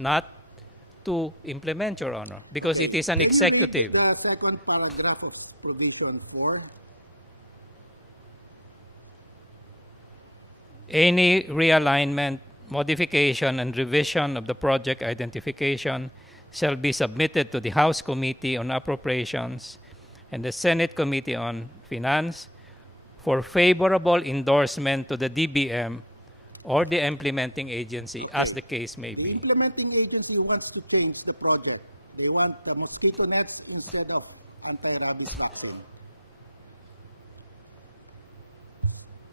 not to implement, Your Honor, because Okay. it is an Can you executive. read the second paragraph of provision 4? Any realignment, modification, and revision of the project identification shall be submitted to the House Committee on Appropriations and the Senate Committee on Finance for favorable endorsement to the DBM or the implementing agency, as the case may The be. implementing agency wants to change the project. They want mosquito nets instead of anti-rabies vaccine.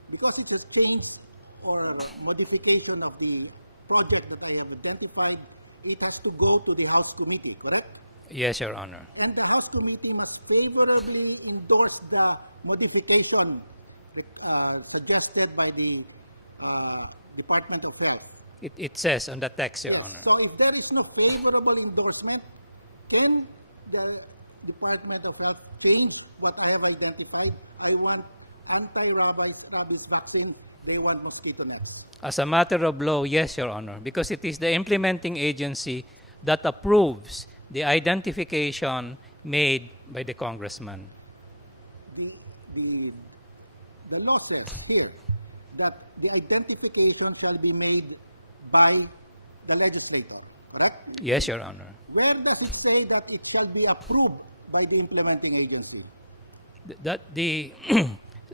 Because it's a change or modification of the project that I have identified, it has to go to the House Committee, correct? Yes, Your Honor. And the House Committee must favorably endorse the modification suggested by the Department of Health. It says on the text, Your Yes. Honor. So if there is no favorable endorsement, can the Department of Health change what I have identified? I want anti-rabies vaccine. They want mosquito nets. As a matter of law, yes, Your Honor, because it is the implementing agency that approves the identification made by the congressman. The law says here that the identification shall be made by the legislator, correct? Yes, Your Honor. Where does it say that it shall be approved by the implementing agency? That the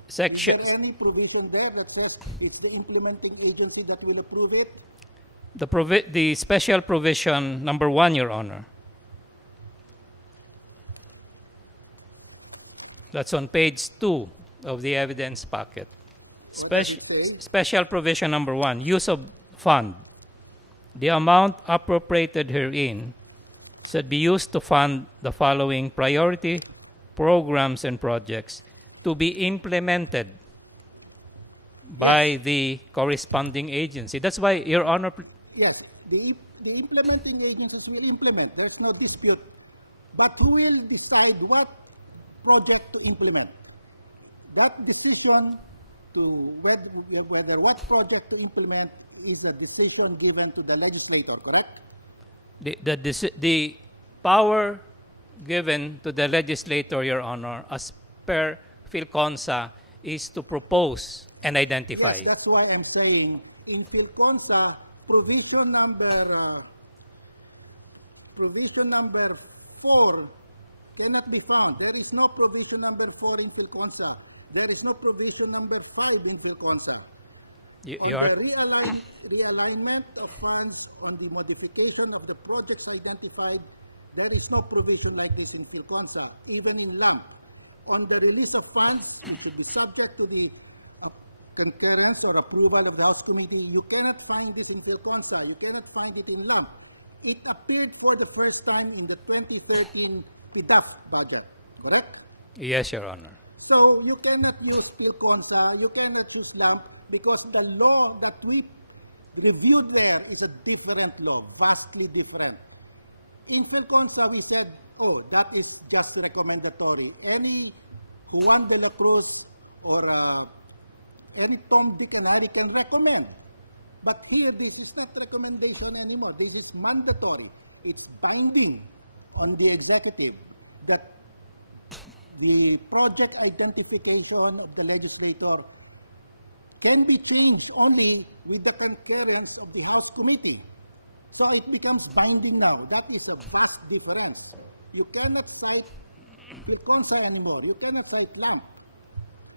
Is there section, any provision there that says it's the implementing agency that will approve it? the special provision number 1, Your Honor. That's on page 2 of the evidence packet. What does it say? Special provision number 1, use of fund. The amount appropriated herein should be used to fund the following priority programs and projects to be implemented by the corresponding agency. That's why, Your Honor, Yes, the implementing agencies will implement. There's no dispute. But who will decide what project to implement? That decision to whether what project to implement is a decision given to the legislator, correct? the power given to the legislator, Your Honor, as per PhilConsa, is to propose and identify. Yes, that's why I'm saying in PhilConsa, provision number 4 cannot be found. There is no provision number 4 in PhilConsa. There is no provision number 5 in PhilConsa. On the realignment of funds, on the modification of the projects identified, there is no provision like this in PhilConsa, even in LAMP. On the release of funds, which should be subject to the concurrence or approval of the House Committee, you cannot find this in PhilConsa. You cannot find it in LAMP. It appeared for the first time in the 2013 PDAF budget, correct? Yes, Your Honor. So you cannot use PhilConsa, you cannot use LAMP, because the law that we reviewed there is a different law, vastly different. In PhilConsa, we said, oh, that is just recommendatory. Any Juan de la Cruz or any Tom, Dick, and Harry can recommend. But here, this is not recommendation anymore. This is mandatory. It's binding on the executive that the project identification of the legislator can be changed only with the concurrence of the House Committee. So it becomes binding now. That is a vast difference. You cannot cite PhilConsa anymore. You cannot cite LAMP.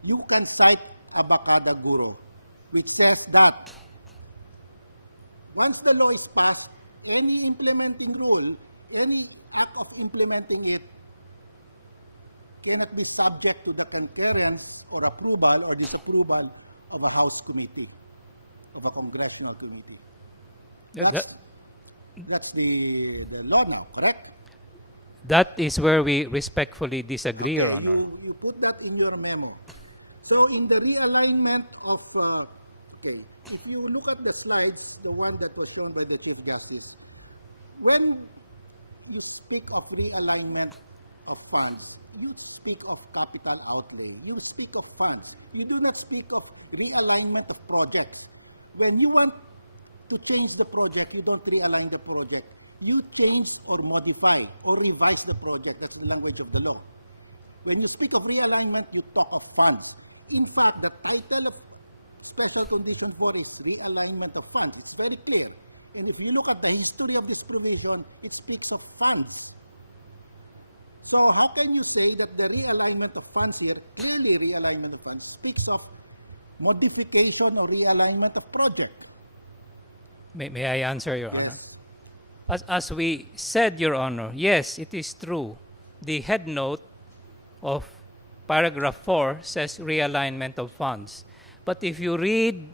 You can cite Abacada Guro, which says that once the law is passed, any implementing rule, any act of implementing it cannot be subject to the concurrence or approval or disapproval of a House Committee, of a congressional committee. That's the law now, correct? That is where we respectfully disagree, Your Okay, Honor. you put that in your memo. So in the realignment of, if you look at the slides, the one that was shown by the Chief Justice, when you speak of realignment of funds, you speak of capital outlay, you speak of funds, you do not speak of realignment of projects. When you want to change the project, you don't realign the project. You change or modify or revise the project. That's the language of the law. When you speak of realignment, you talk of funds. In fact, the title of Special Condition 4 is realignment of funds. It's very clear. And if you look at the history of this provision, it speaks of funds. So how can you say that the realignment of funds here, clearly realignment of funds, speaks of modification or realignment of project? May I answer, Your Honor? Yes. As we said, Your Honor, yes, it is true. The head note of paragraph 4 says realignment of funds. But if you read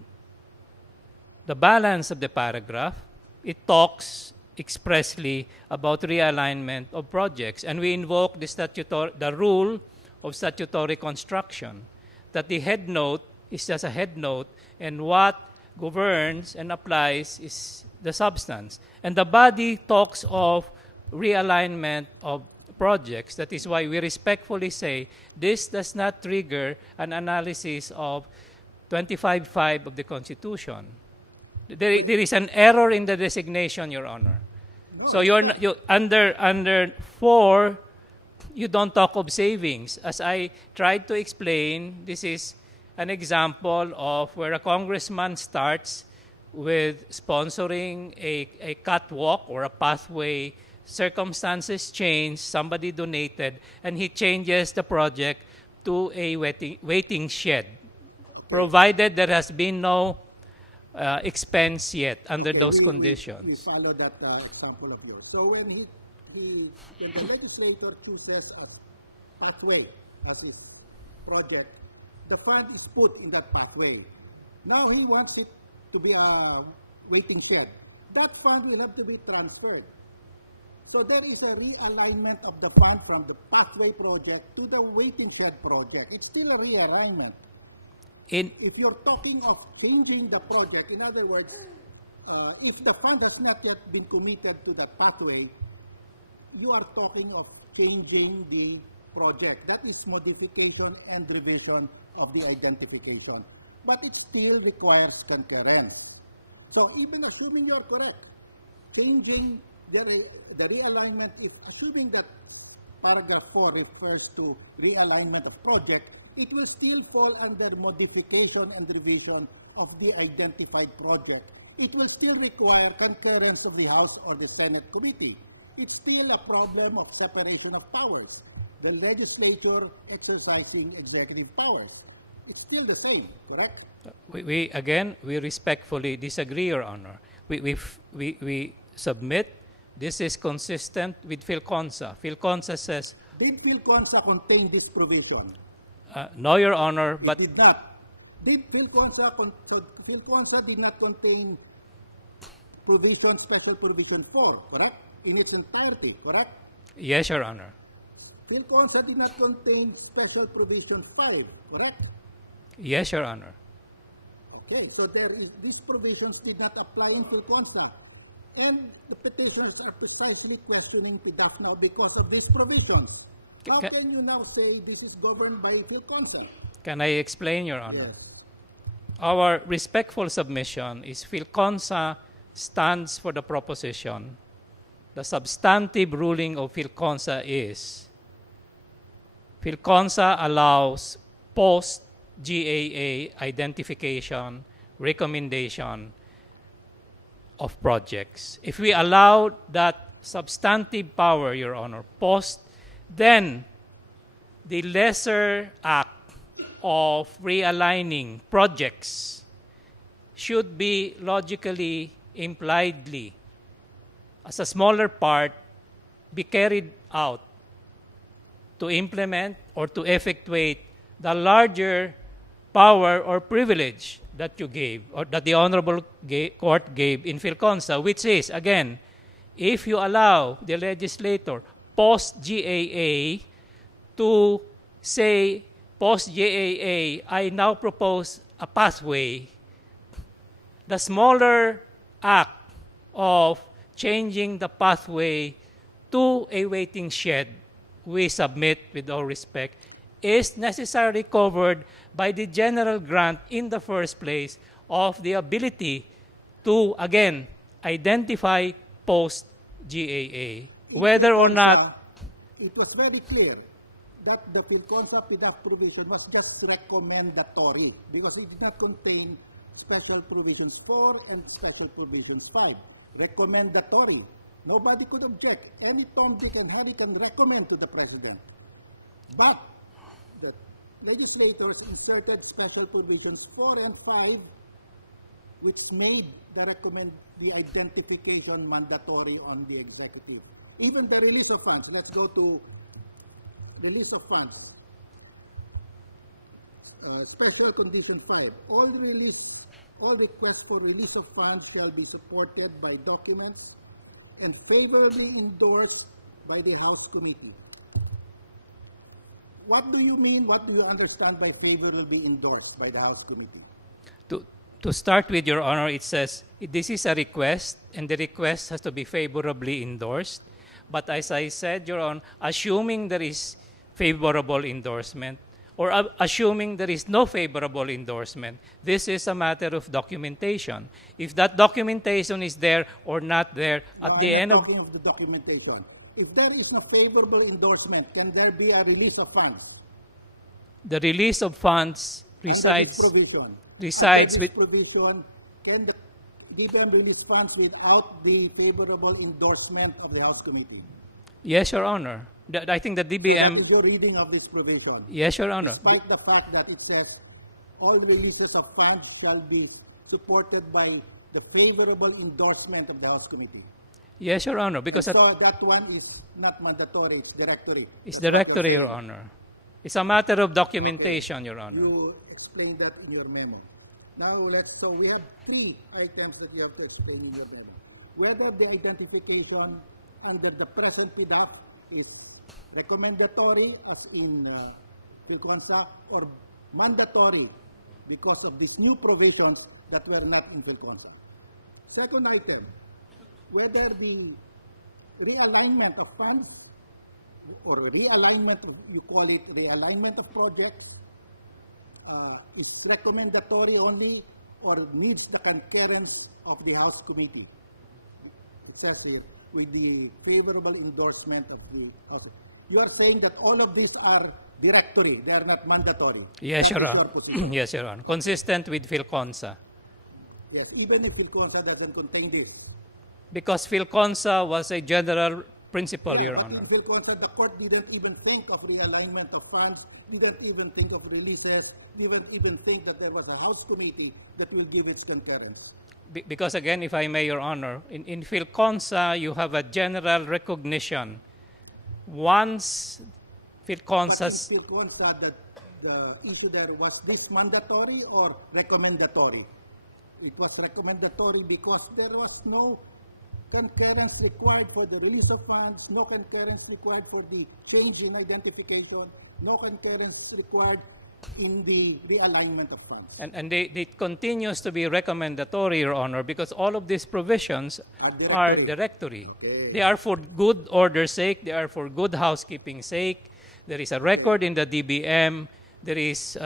the balance of the paragraph, it talks expressly about realignment of projects. And we invoke the rule of statutory construction, that the head note is just a head note, and what governs and applies is the substance. And the body talks of realignment of projects. That is why we respectfully say this does not trigger an analysis of 25(5) of the Constitution. There is an error in the designation, Your Honor. No, so under 4, you don't talk of savings. As I tried to explain, this is an example of where a congressman starts with sponsoring a catwalk or a pathway. Circumstances change, somebody donated, and he changes the project to a waiting shed, provided there has been no expense yet under those conditions. We follow that example of yours. So when when the legislator chooses a pathway as his project, the fund is put in that pathway. Now he wants it to be a waiting shed. That fund will have to be transferred. So there is a realignment of the fund from the pathway project to the waiting shed project. It's still a realignment. If you're talking of changing the project, in other words, if the fund has not yet been committed to that pathway, you are talking of changing the project. That is modification and revision of the identification. But it still requires concurrence. So even assuming you're correct, changing the realignment, if assuming that paragraph 4 refers to realignment of project, it will still fall under modification and revision of the identified project. It will still require concurrence of the House or the Senate committee. It's still a problem of separation of powers. The legislature exercising executive powers. It's still the same, correct? We respectfully disagree, Your Honor. We submit this is consistent with PhilConsa. PhilConsa says... Did PhilConsa contain this provision? No, Your Honor. It did not. Did PhilConsa... So PhilConsa did not contain provision, special provision 4, correct? In its entirety, correct? Yes, Your Honor. PhilConsa did not contain special provision 5, correct? Yes, Your Honor. Okay, so these provisions did not apply in PhilConsa. And the petitioners are precisely questioning PDAF now because of these provisions. How can you now say this is governed by PhilConsa? Can I explain, Your Honor? Yes. Our respectful submission is PhilConsa stands for the proposition. The substantive ruling of PhilConsa is PhilConsa allows post-GAA identification, recommendation of projects. If we allow that substantive power, Your Honor, then the lesser act of realigning projects should be logically, impliedly, as a smaller part, be carried out to implement or to effectuate the larger power or privilege that you gave, or that the Honorable Court gave in PhilConsa, which is, again, if you allow the legislator post-GAA to say, post-GAA, I now propose a pathway, the smaller act of changing the pathway to a waiting shed, we submit with all respect, is necessarily covered by the general grant in the first place of the ability to, again, identify post-GAA. In Whether or PhilConsa, not, it was very clear that the PhilConsa PDAF provision was just recommendatory because it did not contain special provisions 4 and special provisions 5. Recommendatory. Nobody could object. Any Tom, Dick, and Harry can recommend to the President. But the legislators inserted special provisions 4 and 5 which made the identification mandatory on the executive. Even the release of funds. Let's go to release of funds. Special condition 5. All requests for release of funds shall be supported by documents and favorably endorsed by the House Committee. What do you mean? What do you understand by favorably endorsed by the House Committee? to start with, Your Honor, it says this is a request, and the request has to be favorably endorsed. But as I said, Your Honor, assuming there is favorable endorsement, or assuming there is no favorable endorsement, this is a matter of documentation. If that documentation is there or not there, No, I'm not talking of the documentation. If there is no favorable endorsement, can there be a release of funds? The release of funds Under this provision. Under this provision, can the DBM release funds without the favorable endorsement of the House Committee? Yes, Your Honor. I think the DBM... So that is your reading of this provision? Yes, Your Honor. Despite the fact that it says all releases of funds shall be supported by the favorable endorsement of the House Committee? Yes, Your Honor. Because and so that one is not mandatory, it's directory. It's That's what you're directory, saying. Your Honor. It's a matter of documentation, Okay. Your Honor. You explained that in your memo. Now so we have 3 items that you have to explain in your memo. Whether the identification under the present PDAF is recommendatory, as in PhilConsa, or mandatory because of these new provisions that were not in PhilConsa. Second item, whether the realignment of funds or realignment of, you call it realignment of projects, is recommendatory only or needs the concurrence of the House Committee. It says here, with the favorable endorsement of the House. You are saying that all of these are directory, they are not mandatory. Yes, That Your is Honor. your position. Yes, Your Honor. Okay. Consistent with PhilConsa. Yes, even if PhilConsa doesn't contain this. Because PhilConsa was a general principle, Yeah, Your but Honor. in PhilConsa, the court didn't even think of realignment of funds, didn't even think of releases, didn't even think that there was a House Committee that will give its concurrence. Because again, if I may, Your Honor, in PhilConsa, you have a general recognition. Once PhilConsa... But in PhilConsa, the issue there, was this mandatory or recommendatory? It was recommendatory because there was no concurrence required for the release of funds, no concurrence required for the change in identification, no concurrence required in the realignment of funds. And it continues to be recommendatory, Your Honor, because all of these provisions Are directory. Are directory. Okay. They are for good order's sake. They are for good housekeeping sake. There is a record in the DBM. There is...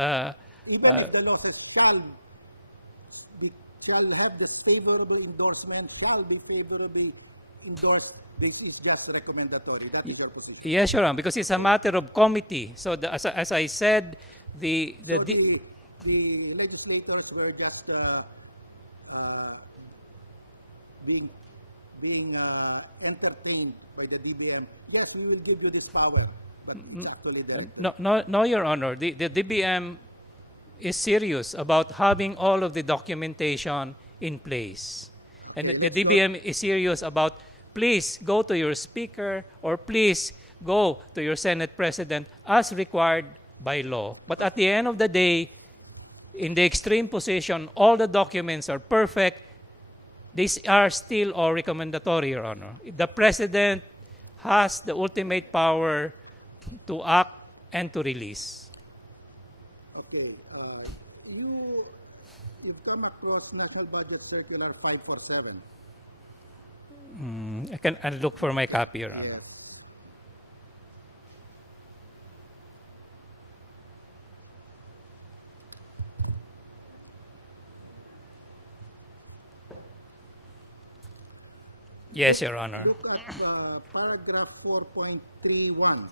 Even if the law says shall have this favorable endorsement, shall be favorably endorsed, this is just recommendatory. That is your position. Yes, Your Honor, because it's a matter of committee. So as I said, the legislators were just being entertained by the DBM. Yes, we will give you this power, but it's actually directory. No, Your Honor. The DBM is serious about having all of the documentation in place. Okay, And the DBM is serious about, please go to your speaker or please go to your Senate President as required by law. But at the end of the day, in the extreme position, all the documents are perfect. These are still all recommendatory, Your Honor. The President has the ultimate power to act and to release. Okay, you've come across National Budget Circular 547. I'll look for my copy, Your Honor. Yes. Yes, Your Honor. Look at paragraph 4.31.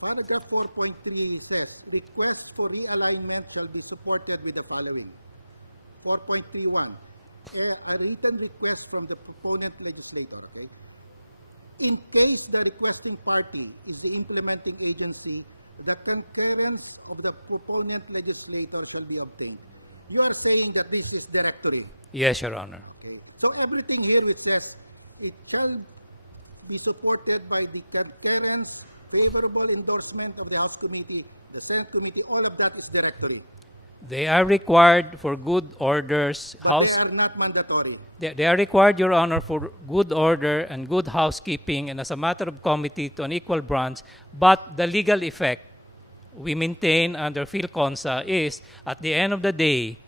Paragraph 4.3 says, requests for realignment shall be supported with the following. 4.31, a written request from the proponent legislator, okay? In case the requesting party is the implementing agency, the concurrence of the proponent legislator shall be obtained. You are saying that this is directory. Yes, Your Honor. Okay. So everything here which says it shall be supported by the concurrence, favorable endorsement of the House Committee, the Senate Committee, all of that is directory. They are required for good orders. But they are not mandatory. They are required, Your Honor, for good order and good housekeeping and as a matter of committee to an equal branch. But the legal effect we maintain under PhilConsa is, at the end of the day,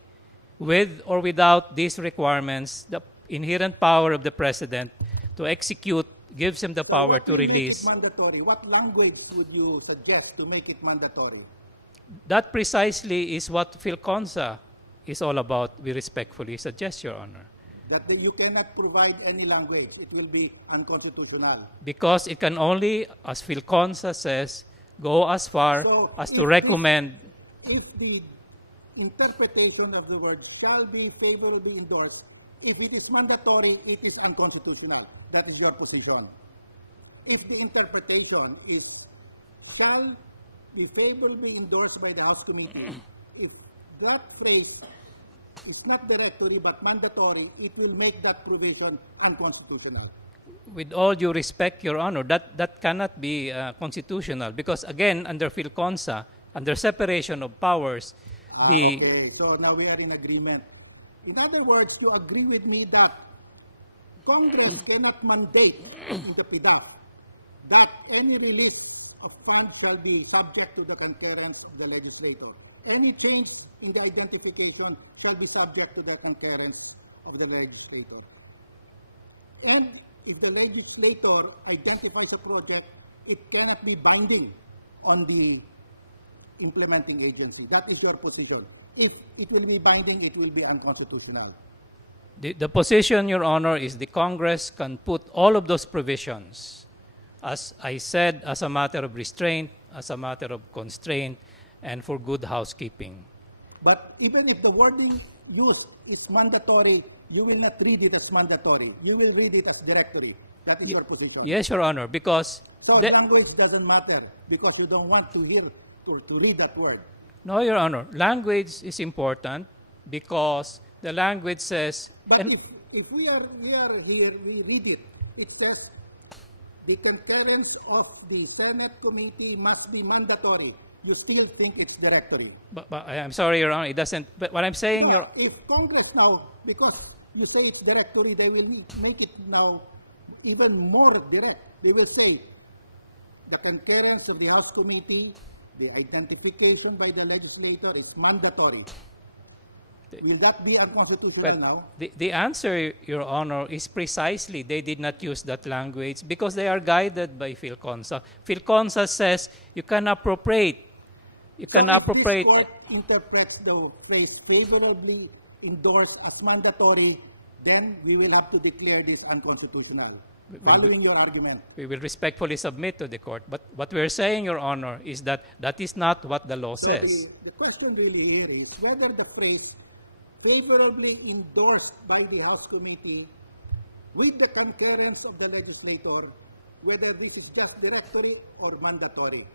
with or without these requirements, the inherent power of the President to execute gives him the power to release. So what will make it mandatory? What language would you suggest to make it mandatory? That precisely is what PhilConsa is all about, we respectfully suggest, Your Honor. That you cannot provide any language. It will be unconstitutional. Because it can only, as PhilConsa says, go as far as to recommend. If the interpretation of the word shall be favorably endorsed, if it is mandatory, it is unconstitutional. That is your position. If the interpretation is shall be favorably endorsed by the House Committee, if that phrase is not directory but mandatory, it will make that provision unconstitutional. With all due respect, Your Honor, that cannot be constitutional because, again, under PhilConsa, under separation of powers. Okay, so now we are in agreement. In other words, you agree with me that Congress cannot mandate in the PDAF that any release of funds shall be subject to the concurrence of the legislator. Any change in the identification shall be subject to the concurrence of the legislator. And if the legislator identifies a project, it cannot be binding on the implementing agency. That is your position. If it will be binding, it will be unconstitutional. The position, Your Honor, is the Congress can put all of those provisions, as I said, as a matter of restraint, as a matter of constraint, and for good housekeeping. But even if the wording used is mandatory, you will not read it as mandatory. You will read it as directory. That is your position. Yes, Your Honor, because... So language doesn't matter because you don't want to hear, to read that word. No, Your Honor. Language is important because the language says... But if we are here, we read it. It says, the concurrence of the Senate committee must be mandatory. You still think it's directory. But I'm sorry, Your Honor, it doesn't... But what I'm saying... No, if Congress now, because you say it's directory, they will make it now even more direct. They will say, the concurrence of the House committee, the identification by the legislator is mandatory. Will that be unconstitutional now? The answer, Your Honor, is precisely they did not use that language because they are guided by PhilConsa. PhilConsa says you can appropriate. So if this court interprets the phrase favorably endorsed as mandatory, then we will have to declare this unconstitutional. Following your argument. We will respectfully submit to the court. But what we're saying, Your Honor, is that that is not what the law says. So the question really here is whether the phrase favorably endorsed by the House committee with the concurrence of the legislator, whether this is just directory or mandatory.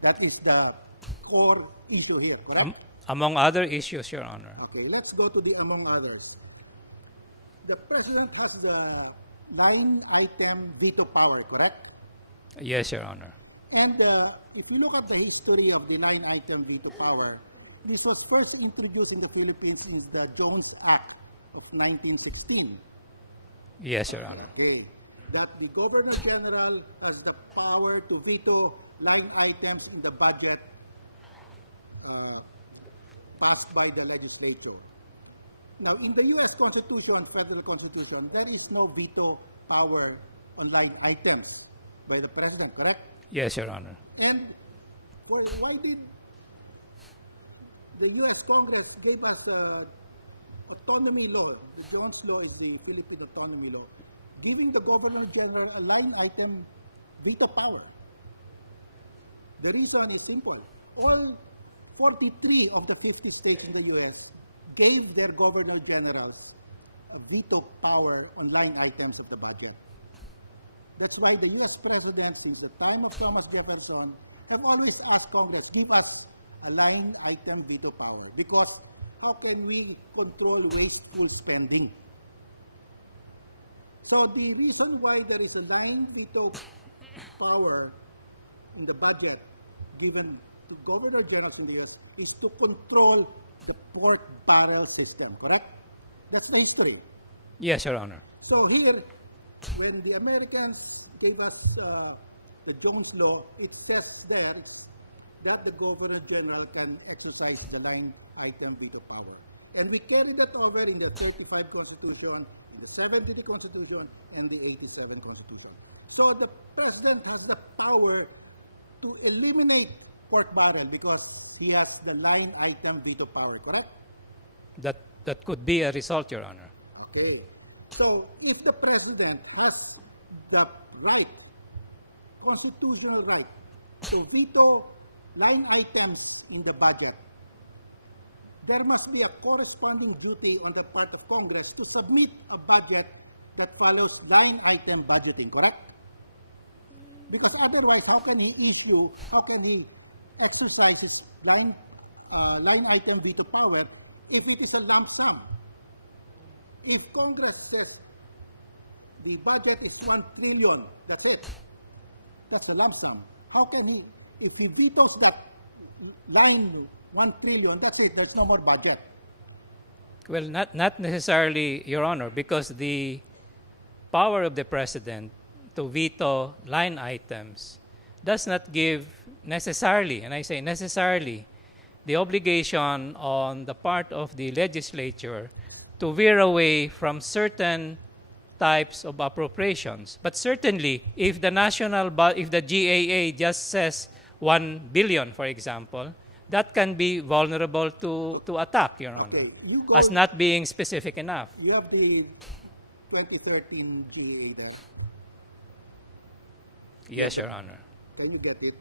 That is the core issue here, correct? Among other issues, Your Honor. Okay, let's go to the among others. The President has the line item veto power, correct? Yes, Your Honor. And if you look at the history of the line item veto power, this was first introduced in the Philippines in the Jones Act of 1916. Yes, Your Honor. Okay. That the Governor General has the power to veto line items in the budget passed by the legislature. Now, in the U.S. Constitution, Federal Constitution, there is no veto power on line items by the President, correct? Yes, Your Honor. And why did the U.S. Congress gave us autonomy law? The Jones law is the Philippine autonomy law. giving the Governor General a line item veto power. The reason is simple. All 43 of the 50 states in the U.S. gave their Governor Generals a veto power on line items of the budget. That's why the U.S. President, since the time of Thomas Jefferson, have always asked Congress, give us a line item veto power. Because how can we control wasteful spending? So the reason why there is a line veto power in the budget given to Governor Generals in the U.S. is to control the pork barrel system, correct? That's the history. Yes, Your Honor. So here, when the Americans gave us the Jones Law, it says there that the Governor General can exercise the line item veto power. And we carried that over in the 35 Constitution, in the 70 Constitution, and the 87 Constitution. So the President has the power to eliminate pork barrel because he has the line item veto power, correct? That could be a result, Your Honor. Okay. So if the President has the right, constitutional right, to veto line items in the budget, there must be a corresponding duty on the part of Congress to submit a budget that follows line item budgeting, correct? Because otherwise, how can he exercise his line item veto power if it is a lump sum? If Congress says the budget is 1 trillion, that's it. That's a lump sum. How can he, if he vetoes that line 1 trillion, that's it, there's no more budget. Well, not necessarily, Your Honor, because the power of the President to veto line items does not give necessarily, and I say necessarily, the obligation on the part of the legislature to veer away from certain types of appropriations. But certainly, if the GAA just says 1 billion, for example, that can be vulnerable to attack, Your Honor. Okay, you go... As not being specific enough. You have the 2013 GAA there? Yes, Your Honor. Can you get it?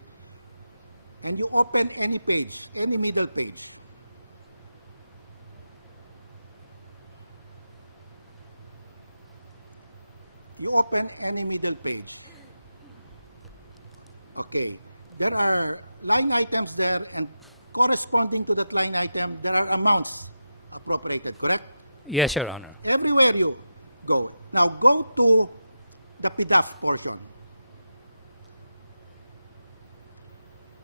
And you open any page, any middle page. You open any middle page. Okay. There are line items there, and corresponding to that line item, there are amounts appropriated, correct? Yes, Your Honor. Everywhere you go. Now go to the PDAF portion.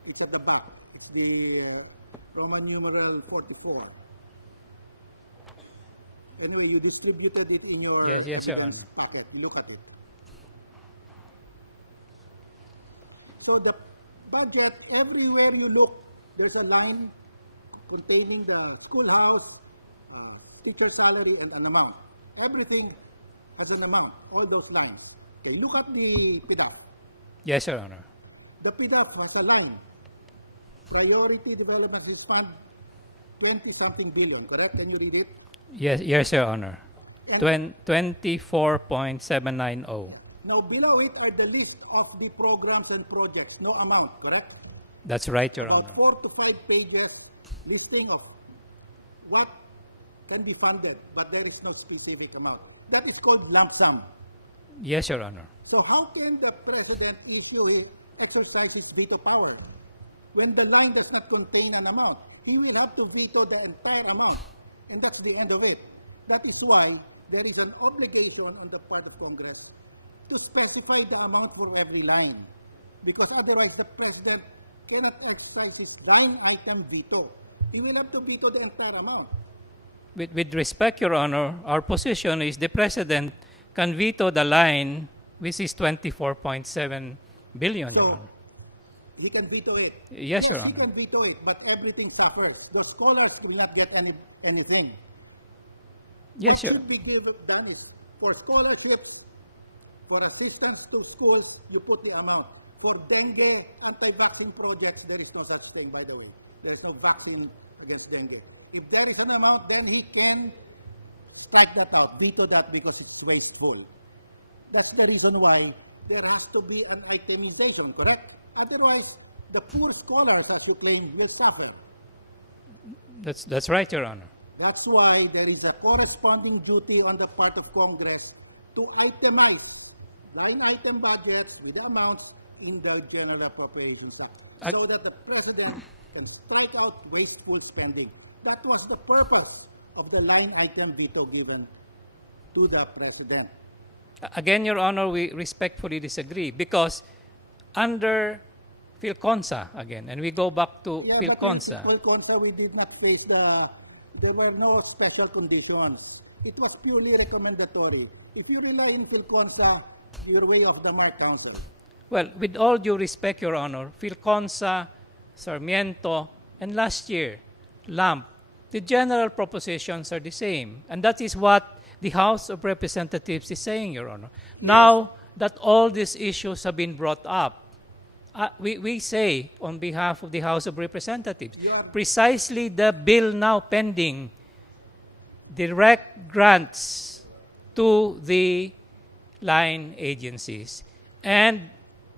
It's at the back. It's the Roman numeral 44. Anyway, you distributed it in your Yes, evidence packet. You look at it. So the budget, everywhere you look, there's a line containing the schoolhouse, teacher salary, and an amount. Everything has an amount, all those lines. Okay, look at the PDAF. Yes, Your Honor. The PDAF has a line. Priority Development Assistance Fund, 20-something billion, correct? Can you read it? Yes, Your Honor. And 24.790. yeah. Now, below it are the list of the programs and projects, no amount, correct? That's right, Your About Honor. 4 to 5 pages listing of what can be funded, but there is no specific amount. That is called lump sum. Yes, Your Honor. So how can the President exercise his veto power when the line does not contain an amount? He will have to veto the entire amount, and that's the end of it. That is why there is an obligation on the part of Congress to specify the amount for every line, because otherwise the President cannot exercise his line item veto. He will have to veto the entire amount. With respect, Your Honor, our position is the President can veto the line, which is 24.7 billion. So he can veto it. Yes, Your he Honor. can veto it, but everything suffers. The scholars will not get anything. Yes, What Your- should be done is for scholarships, for assistance to schools, you put the amount. For dengue anti-vaccine projects, there is no such thing, by the way. There is no vaccine against dengue. If there is an amount, then he can strike that out, veto that because it's wasteful. That's the reason why there has to be an itemization, correct? Otherwise, the poor scholars, as you claim, will suffer. That's right, Your Honor. That's why there is a corresponding duty on the part of Congress to itemize line item budgets with the amounts in the General Appropriations Act so that the President can strike out wasteful spending. That was the purpose of the line item veto given to the President. Again, Your Honor, we respectfully disagree because under PhilConsa, again, and we go back to Yeah, but with PhilConsa. PhilConsa, we did not face there were no special conditions. It was purely recommendatory. If you rely on PhilConsa, you're way off the mark, Counsel. Well, with all due respect, Your Honor, PhilConsa, Sarmiento, and last year, LAMP, the general propositions are the same. And that is what the House of Representatives is saying, Your Honor. Yes. Now that all these issues have been brought up, we say on behalf of the House of Representatives, You are- precisely the bill now pending direct grants to the line agencies. And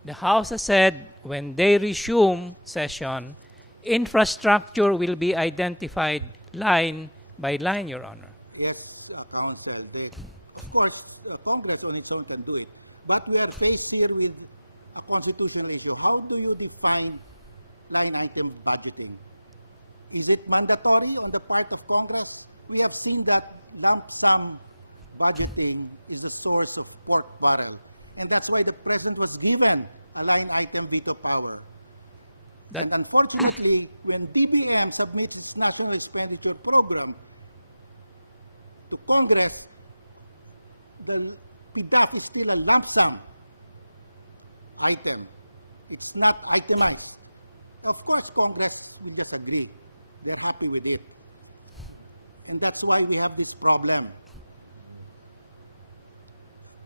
the House has said when they resume session, infrastructure will be identified line by line, Your Honor. Yes, Counsel. Of course, Congress on its own can do it. But we are faced here with a constitutional issue. How do you define line item budgeting? Is it mandatory on the part of Congress? We have seen that lump sum budgeting is the source of pork barrel. And that's why the President was given a line item veto power. And unfortunately, when DBM submits its national expenditure program to Congress, the PDAF is still a lump sum item. It's not itemized. Of course, Congress will just agree. They're happy with it. And that's why we have this problem.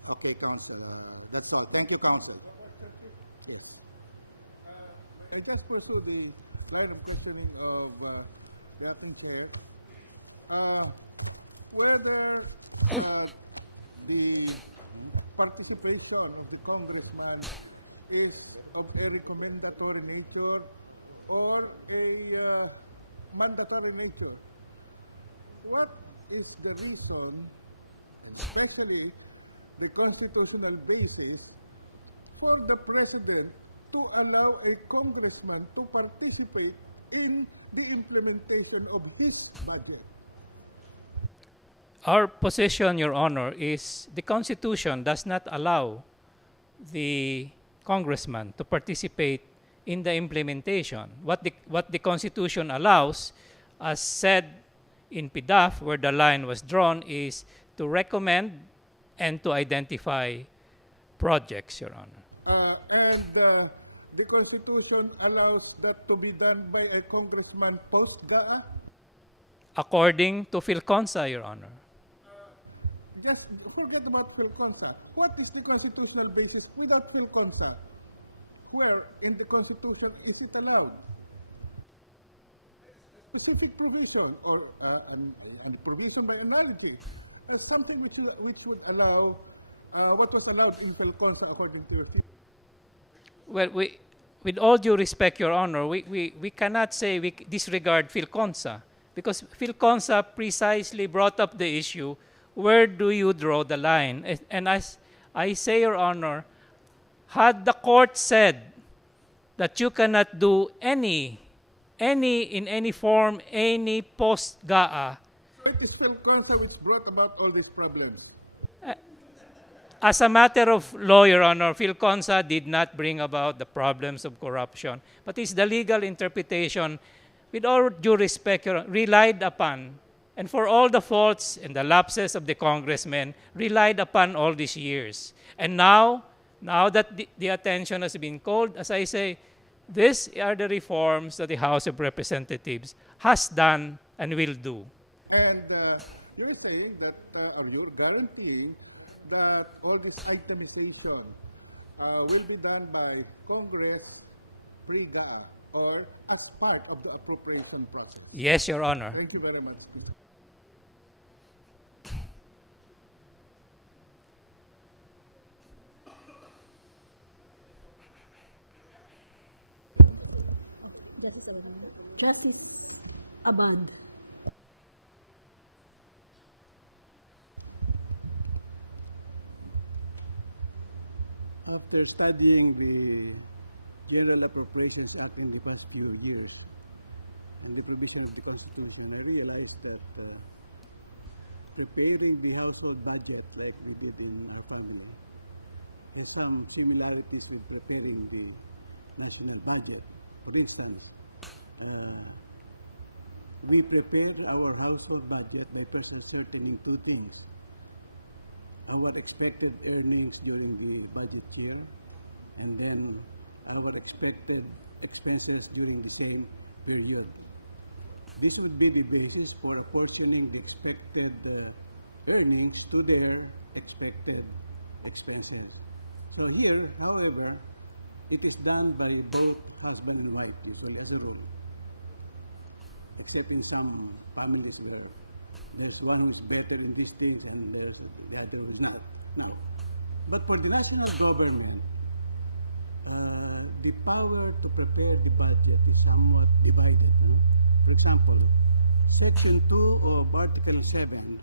Okay, Counsel. That's all. Thank you, Counsel. Yes. I just pursue the line of questioning of the acting chair. Whether the participation of the congressman is of a recommendatory nature or a mandatory nature. What is the reason, and especially the constitutional basis, for the President to allow a congressman to participate in the implementation of his budget? Our position, Your Honor, is the Constitution does not allow the congressman to participate in the implementation. What the Constitution allows, as said in PDAF, where the line was drawn, is to recommend and to identify projects, Your Honor. And the Constitution allows that to be done by a congressman post-GAA? According to PhilConsa, Your Honor. Just forget about PhilConsa. What is the constitutional basis without PhilConsa? Where in the Constitution is it allowed? Specific provision or a provision by analogy, something which would allow what was allowed in PhilConsa according to your theory. Well, with all due respect, Your Honor, we cannot say we disregard PhilConsa because PhilConsa precisely brought up the issue, where do you draw the line? And as I say, Your Honor, had the court said that you cannot do in any form, any post-GAA, So it is PhilConsa which brought about all these problems. as a matter of law, Your Honor, PhilConsa did not bring about the problems of corruption, but it's the legal interpretation, with all due respect, Your Honor, relied upon, and for all the faults and the lapses of the congressmen, relied upon all these years. And now that the attention has been called, as I say, these are the reforms that the House of Representatives has done and will do. And you're saying that, or you're guaranteeing that all this itemization will be done by Congress pre-GAA or as part of the appropriation process. Yes, Your Honor. Thank you very much, Mr. Justice Abad. Justice Abad. After studying the General Appropriations Act in the past few years and the provision of the Constitution, I realized that preparing the household budget like we did in our family has some similarities with preparing the national budget. For instance, we prepare our household budget by first ascertaining two things: our expected earnings during the budget year, and then our expected expenses during the same period. This would be the basis for apportioning the expected earnings to their expected expenses. So here, however, it is done by both husband and wife, usually as a rule, except in some families where there's one who is better in these things and there's the other who is not. Now, but for the national government, the power to prepare the budget is somewhat divided. No? For example, Section 2 of Article 7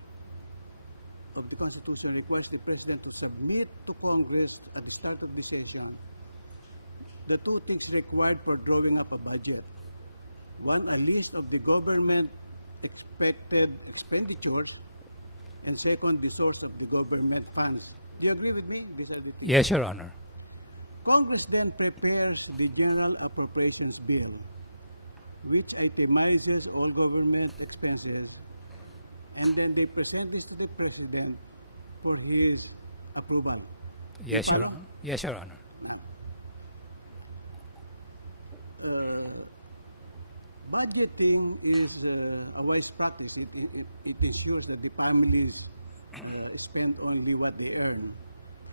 of the Constitution requires the President to submit to Congress at the start of the session the two things required for drawing up a budget. One, a list of the government expected expenditures, and second, the source of the government funds. Do you agree with me? These are the things. Yes, Your Honor. Congress then prepares the General Appropriations Bill, which itemizes all government expenses, and then they present this to the President for his approval. Yes, you follow? Your, yes, Your Honor. Now, budgeting is a wise practice. It ensures that the families spend only what they earn.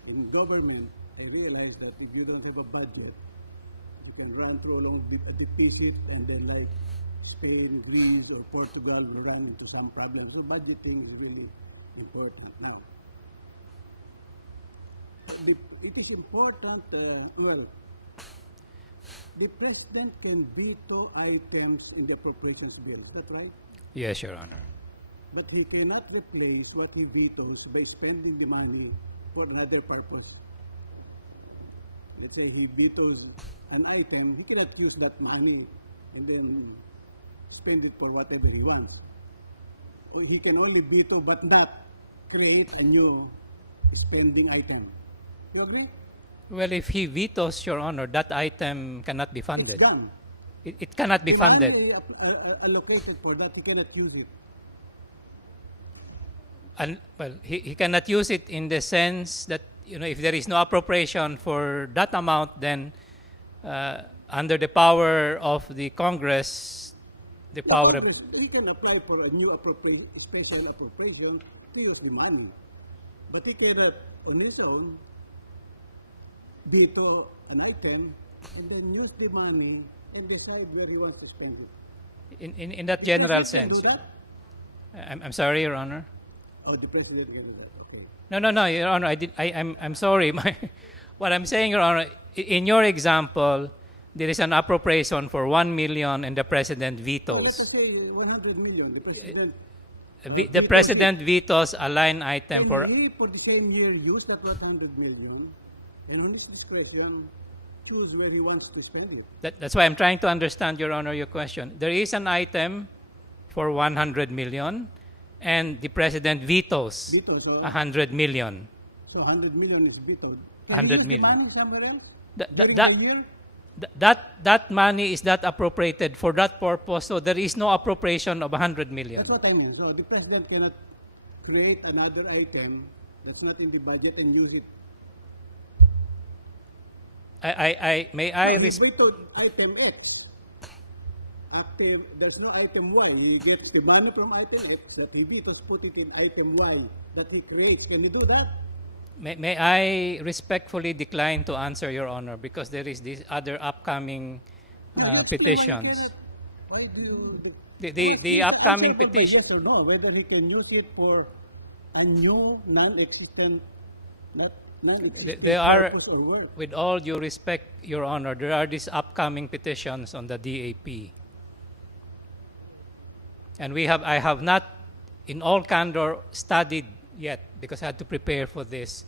In government, I realized that if you don't have a budget, you can run through along a deficit, and then like Spain, Greece, or Portugal will run into some problems. So budgeting is really important. Now, it is important, the President can veto items in the appropriations bill. Is that right? Yes, Your Honor. But he cannot replace what he vetoes by spending the money for another purpose. Let's say he vetoes an item, he cannot use that money and then spend it for whatever he wants. Or he can only veto but not create a new spending item. You agree? Well, if he vetoes, Your Honor, that item cannot be funded. It's gone. It cannot be The funded. money allocated for that, he cannot use it. And, well, he cannot use it in the sense that, you know, if there is no appropriation for that amount, then under the power of the Congress, the No, power Congress, he can apply for a new special appropriation to use the money. But he cannot, on his own, veto an item and then use the money and decide where he wants to spend it. in that The general President sense. can do that? I'm sorry, Your Honor. Oh, the President can do that. Okay. No, Your Honor. I'm sorry. What I'm saying, Your Honor, in your example, there is an appropriation for 1 million and the President vetoes. Well, let us say 100 million. The President the vetoes President it. vetoes a line item Can for... he, for the same year, use that 100 million and on his discretion, choose where he wants to spend it? That's why I'm trying to understand, Your Honor, your question. There is an item for 100 million and the President vetoes Veto, so 100 million. 100 million is vetoed. Can he 100 use the million. money somewhere else Th- during that- the year? That money is not appropriated for that purpose, so there is no appropriation of 100 million. That's what I mean. So the President cannot create another item that's not in the budget and use it. No, he vetoed item X. There's no item Y. He gets the money from item X that he vetoes, put it in item Y that he creates. Can he do that? May I respectfully decline to answer, Your Honor, because there is this other upcoming No, you explain why he petitions. cannot. Why do you? The It's upcoming answerable by petition- yes or no. Whether he can use it for a new, non-existent, not non-existing There are- purpose or work. With all due respect, Your Honor, there are these upcoming petitions on the DAP. And I have not, in all candor, studied yet because I had to prepare for this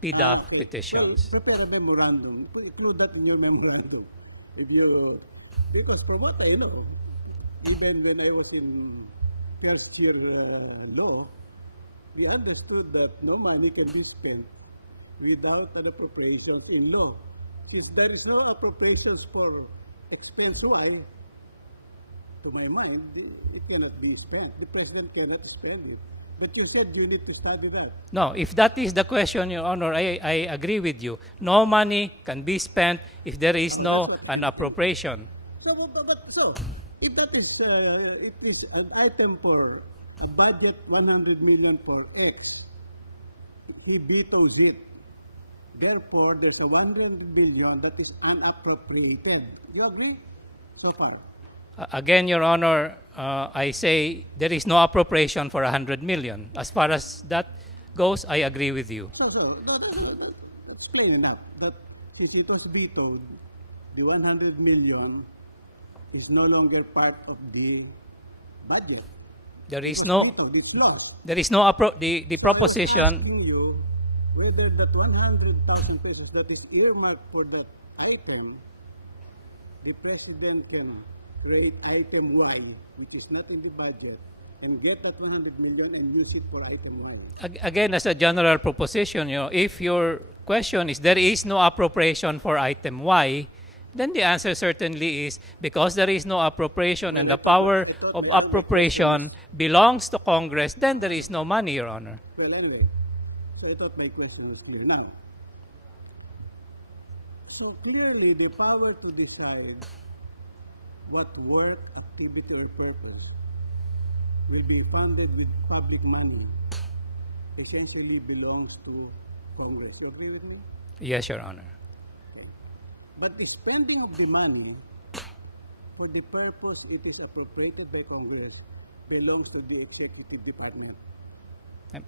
PDAP Okay. petitions. Well, prepare a memorandum. Include that in your memorandum. Because from what I know, even when I was in first year law, we understood that no money can be spent without an appropriations in law. Since there is no appropriations for expense Y, to my mind, it cannot be spent. The president cannot spend it. But you said you need to study that. No, if that is the question, Your Honor, I agree with you. No money can be spent if there is That's what an appropriation. So, so if that is, it is an item for a budget 100 million for X, he vetoes it. Therefore, there's a 100 million that is unappropriated. You agree? So far. Again, Your Honor, I say there is no appropriation for 100 million. As far as that goes, I agree with you. So no, that's plain enough. That since it was vetoed, the 100 million is no longer part of the budget. There It is was no vetoed. It's lost. there is no the So I was proposition. asking you whether that 100,000 pesos that is earmarked for that item, the president can create item Y, which is not in the budget, and get that 100 million and use it for item Y. Again, as a general proposition, if your question is there is no appropriation for item Y, then the answer certainly is because there is no appropriation Well, and I the thought- power I thought of my question appropriation was- belongs to Congress, then there is no money, Your Honor. Well, anyway, so I thought my question was clear. Now, so clearly the power to decide what work, activity, or purpose will be funded with public money essentially belongs to Congress. You agree with me? Yes, Your Honor. Okay. But the spending of the money for the purpose it is appropriated by Congress belongs to the executive department.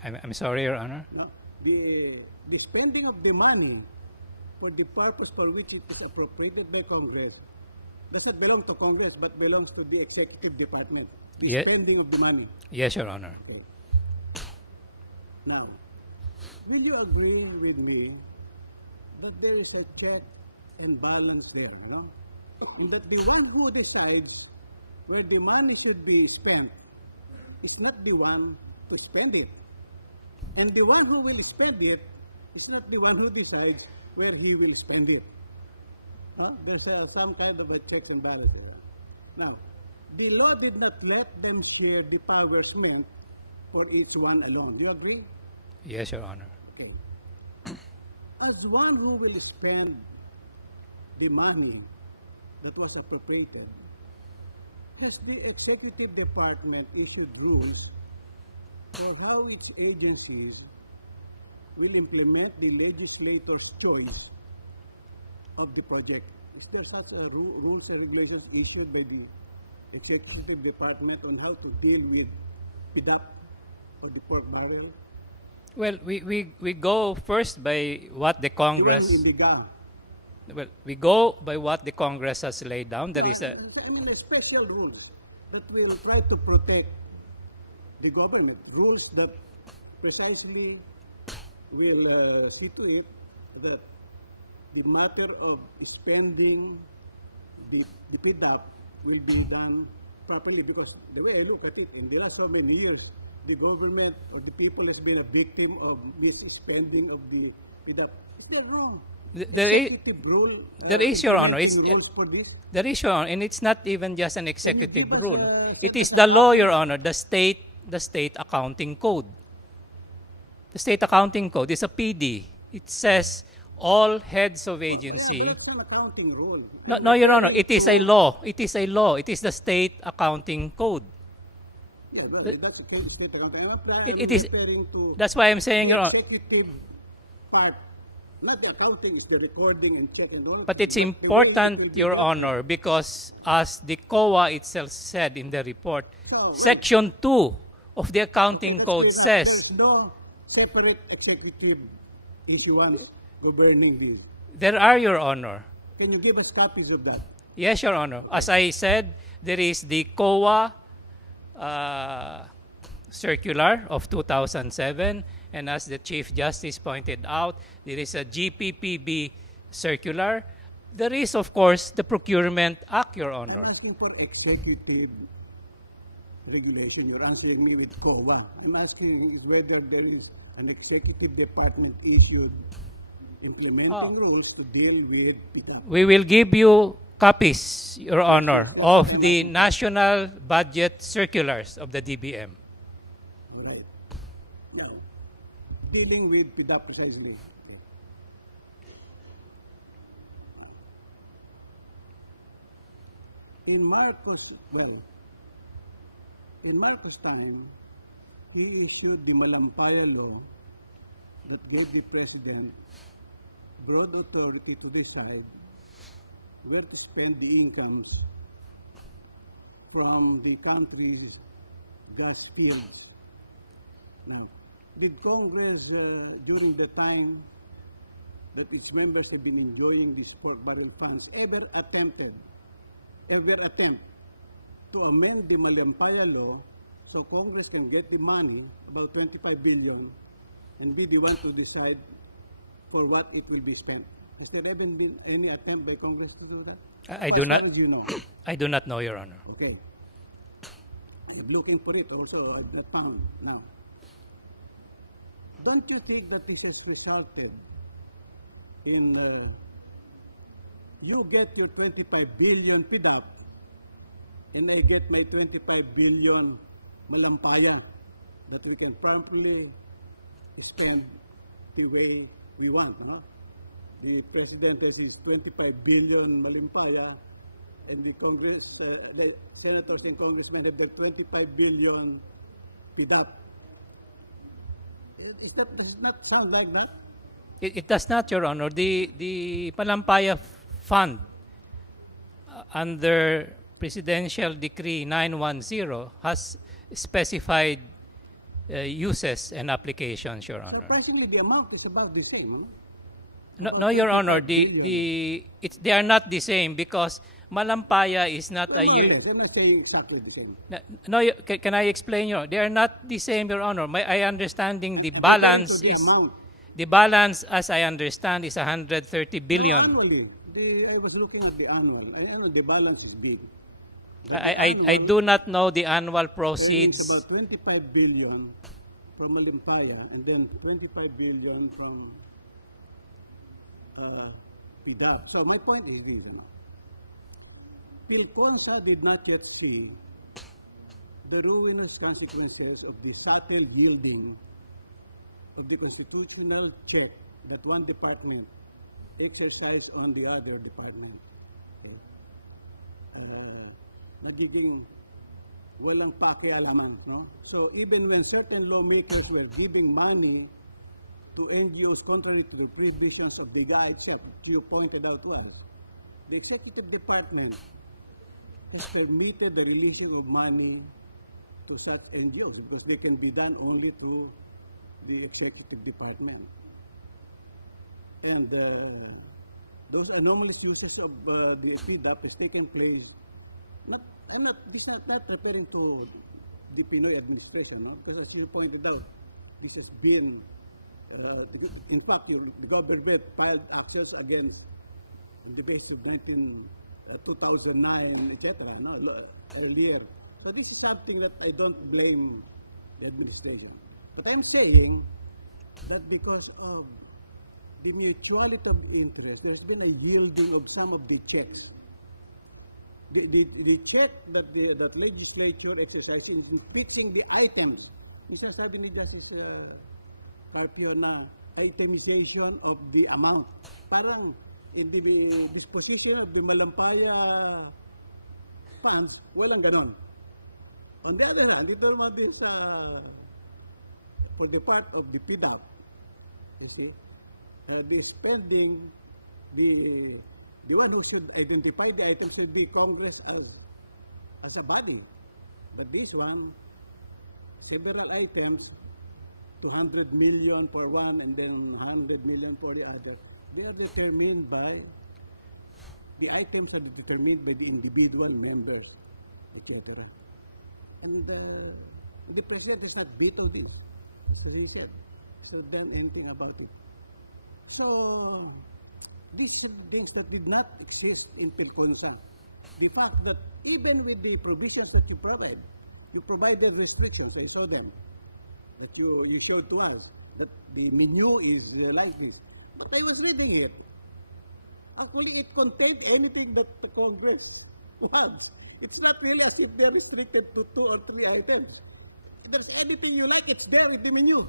I'm sorry, Your Honor. No, the spending of the money for the purpose for which it is appropriated by Congress does not belong to Congress but belongs to the executive department. The Ye- spending of the money. Yes, Your Honor. Okay. Now, will you agree with me that there is a check and balance there, you know? In that the one who decides where the money should be spent is not the one to spend it. And the one who will spend it is not the one who decides where he will spend it. No? There's some kind of a checks and balances. Now, the law did not let them share the powers meant for each one alone. Do you agree? Yes, Your Honor. Okay. As one who will spend the money that was appropriated, has the executive department issued rules for how its agencies will implement the legislator's choice of the project? Is there such a rules and regulations issued by the executive department on how to deal with PDAP or the pork barrel? Well, we go first by what the The Congress... one in the GA. Well, we go by what the Congress has laid down. There is a... I mean, the special rules that will try to protect the government. Rules that precisely will see to it that the matter of spending the PDAP will be done properly. Because the way I look at it, in the last so many years, the government or the people has been a victim of misspending of the PDAP. Is there wrong? Executive rule there is, Your Honor. implementing rules for this? There is, Your Honor, and it's not even just an executive give us, rule. send It is us a the law, copy? Your Honor, the state accounting code. The state accounting code is a PD. It says all heads of agency. Yeah, but that's an accounting rule. No, Your Honor, referring it is to- a law. It is a law. It is the state accounting code. Yeah, well, that's a state accounting. I'm It is- referring to That's why I'm saying, the Your Honor, executive part. Not the accounting, is the recording and check and all. but it's the way it important, will be Your dealt Honor, with. because as the COA itself said in the report, So, well, Section 2 of the Okay, accounting that's code clear enough. says... There's no separate executive issuance governing this. There are, Your Honor. Can you give us copies of that? Yes, Your Honor. Okay. As I said, there is the COA circular of 2007, and as the Chief Justice pointed out, there is a GPPB circular. There is, of course, the Procurement Act, Your Honor. I'm asking for executive regulation. You're answering me with COA. I'm asking is whether there is an executive department issued implementing rules to deal with PDAP. We will give you copies, Your Honor, yes, that's of what I'm the asking for. national budget circulars of the DBM. All right. Now, dealing with PDAP precisely. Okay. Now, in Marcos' time, he issued the Malampaya law that gave the president broad authority to decide where to spend the incomes from the country's gas fields. Now, did Congress, during the time that its members have been enjoying these pork barrel funds, ever attempt to amend the Malampaya law so Congress can get the money, about 25 billion, and be the one to decide for what it will be spent? Has there ever been any attempt by Congress to do that? As far as you know. I do not know, Your Honor. Okay. I am looking for it also. I've not found. Now, don't you think that this has resulted in you get your 25 billion PDAP and I get my 25 billion Malampaya that we can promptly spend the way we want, no? The President has his 25 billion Malampaya, and the Congress, senators and congressmen have their 25 billion PDAP. Does it not sound like that? It does not, Your Honor. The Malampaya Fund, under Presidential Decree 910, has specified uses and applications, Your Honor. Surprisingly, the amount is about the same, no? No, Your Honor. They are not the same because Malampaya is not Well, more or less. I'm not saying exactly the same. No, can I explain, Your Honor? They are not the same, Your Honor. I understanding the I'm referring balance. to the amount. The balance, as I understand, is 130 billion. No, annually. I was looking at the annual. I know the balance is big. But the I annual do not know the annual proceeds. earnings about 25 billion from Malampaya and then 25 billion from PDAP. So my point is this, Pilconsa did not yet see the ruinous consequences of the subtle yielding of the constitutional check that one department exercised on the other department. Okay? Nagiging walang pakialaman, no? So even when certain lawmakers were giving money to NGOs contrary to the prohibitions of the GA itself, you pointed out to us, the executive department has permitted the releasing of money to such NGOs because they can be done only through the executive department. And those anomalous uses of the PDAP has taken place. This is not referring to the Pinoy administration, no? Because as you pointed out, this has been, in fact, the government filed actions against on the basis of 2009, etc., no? Earlier. So this is something that I don't blame the administration. But I'm saying that because of the mutuality of interest, there's been a yielding of some of the checks. The check that legislature exercises in fixing the items. Yung sinasabi ni Justice Carpio na itemization of the amount. Parang in the disposition of the Malampaya funds, walang ganon. On the other hand, ito naman din for the part of the PDAP, you see, the spending, the one who should identify the items should be Congress as a body. But this one, several items 200 million for one and then 100 million for the other. They are determined by, the items are determined by the individual members, etc. And the president has not vetoed this, as he said. He's not done anything about it. So, these are the things that did not exist in Pilconsa. The fact that even with the provisions that you provided restrictions, I saw them, that you showed to us, that the menu is like this. But I was reading it. Actually, it contained anything that the Congress wants. It's not really as if they're restricted to 2 or 3 items. If there's anything you like, it's there in the menu.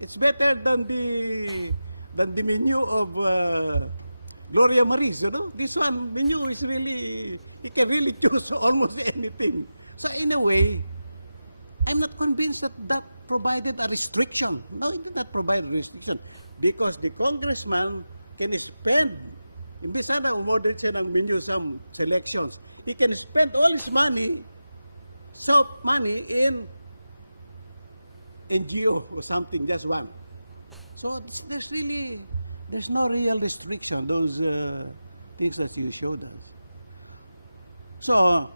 It's better than the menu of Gloria Maris, you know? This one, menu is really, you can really choose almost anything. So in a way, I'm not convinced that provided a restriction. No, it did not provide a restriction. Because the congressman can spend, imbis na umorder siya ng menu some selections, he can spend all his money, soap money in NGO or something, just one. So there's no real restriction, those things that you showed us. So,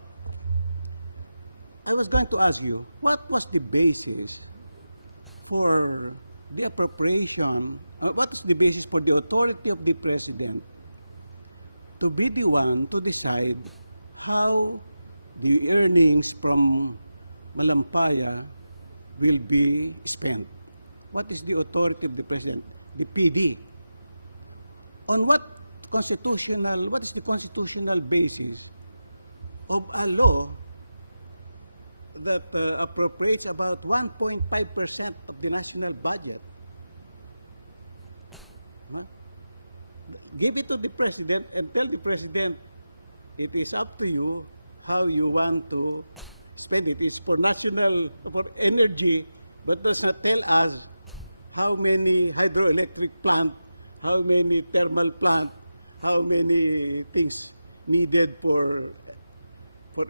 I was going to ask you, what was the basis for the appropriation, what is the basis for the authority of the president to be the one to decide how the earnings from Malampaya will be spent? What is the authority of the president? The PD. On what is the constitutional basis of a law that appropriates about 1.5% of the national budget? Huh? Give it to the president and tell the president it is up to you how you want to spend it. It's for energy, but does not tell us how many hydroelectric plant, how many thermal plant, how many things needed for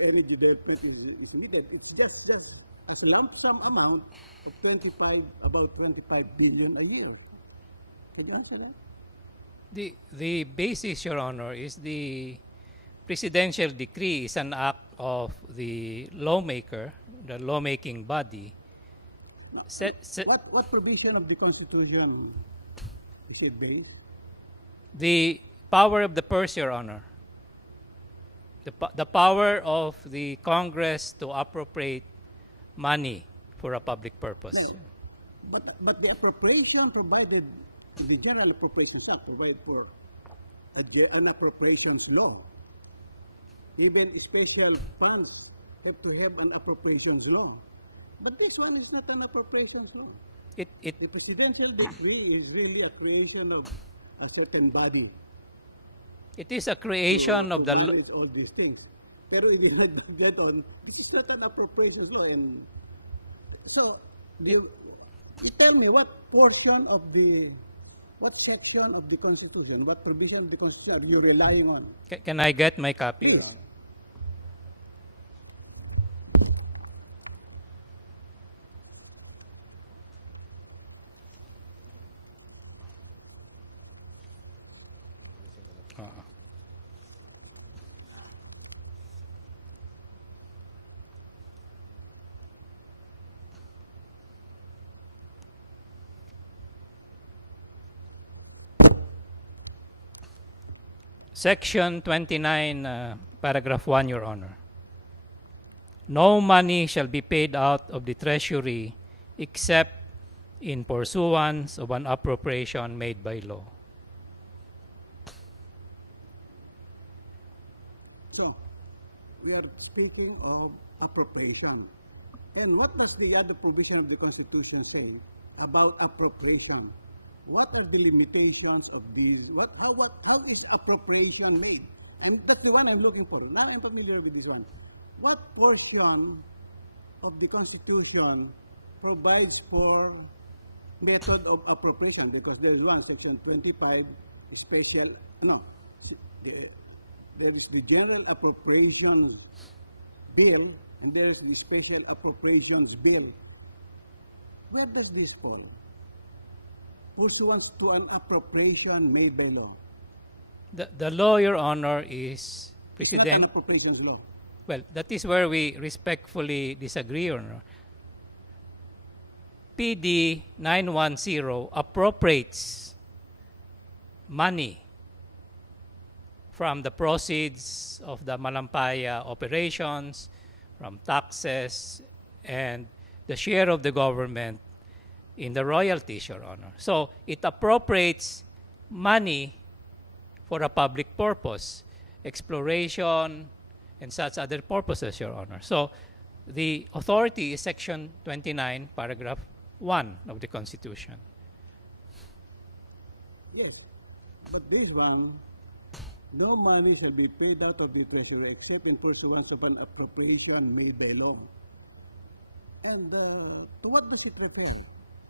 energy development is needed. It's just as a lump sum amount of about 25 billion a year. Can you answer that? The basis, Your Honor, is the presidential decree is an act of the lawmaker, the lawmaking body. No, what provision of the Constitution is it based? The power of the purse, Your Honor. The power of the Congress to appropriate money for a public purpose. No, but the appropriation provided in the General Appropriations Act provide for an appropriations law. Even special funds have to have an appropriations law. But this one is not an appropriations law. The presidential decree is really a creation of a certain body. It is a creation to manage all these things. Pero idinagdag on, this is not an appropriations law. And so, you tell me what section of the Constitution, what provision of the Constitution are you relying on? Can I get my copy? Please. Section 29, paragraph 1, Your Honor. No money shall be paid out of the Treasury except in pursuance of an appropriation made by law. So, we are speaking of appropriation. And what does the other provision of the Constitution say about appropriation? What are the limitations of these? How is appropriation made? That's the one I'm looking for. Now I'm familiar with this one. What portion of the Constitution provides for method of appropriation? Because there's one, Section 25, there is the General Appropriations Bill, and there is the Special Appropriations Bill. Where does this fall? Pursuant to an appropriation made by law. The law, Your Honor, is... It's not an appropriations law. Well, that is where we respectfully disagree, Your Honor. PD 910 appropriates money from the proceeds of the Malampaya operations, from taxes, and the share of the government in the royalties, Your Honor. So it appropriates money for a public purpose, exploration, and such other purposes, Your Honor. So the authority is Section 29, Paragraph 1 of the Constitution. Yes, but this one, no money shall be paid out of the treasury except in pursuance of an appropriation made by law. And to what does it refer?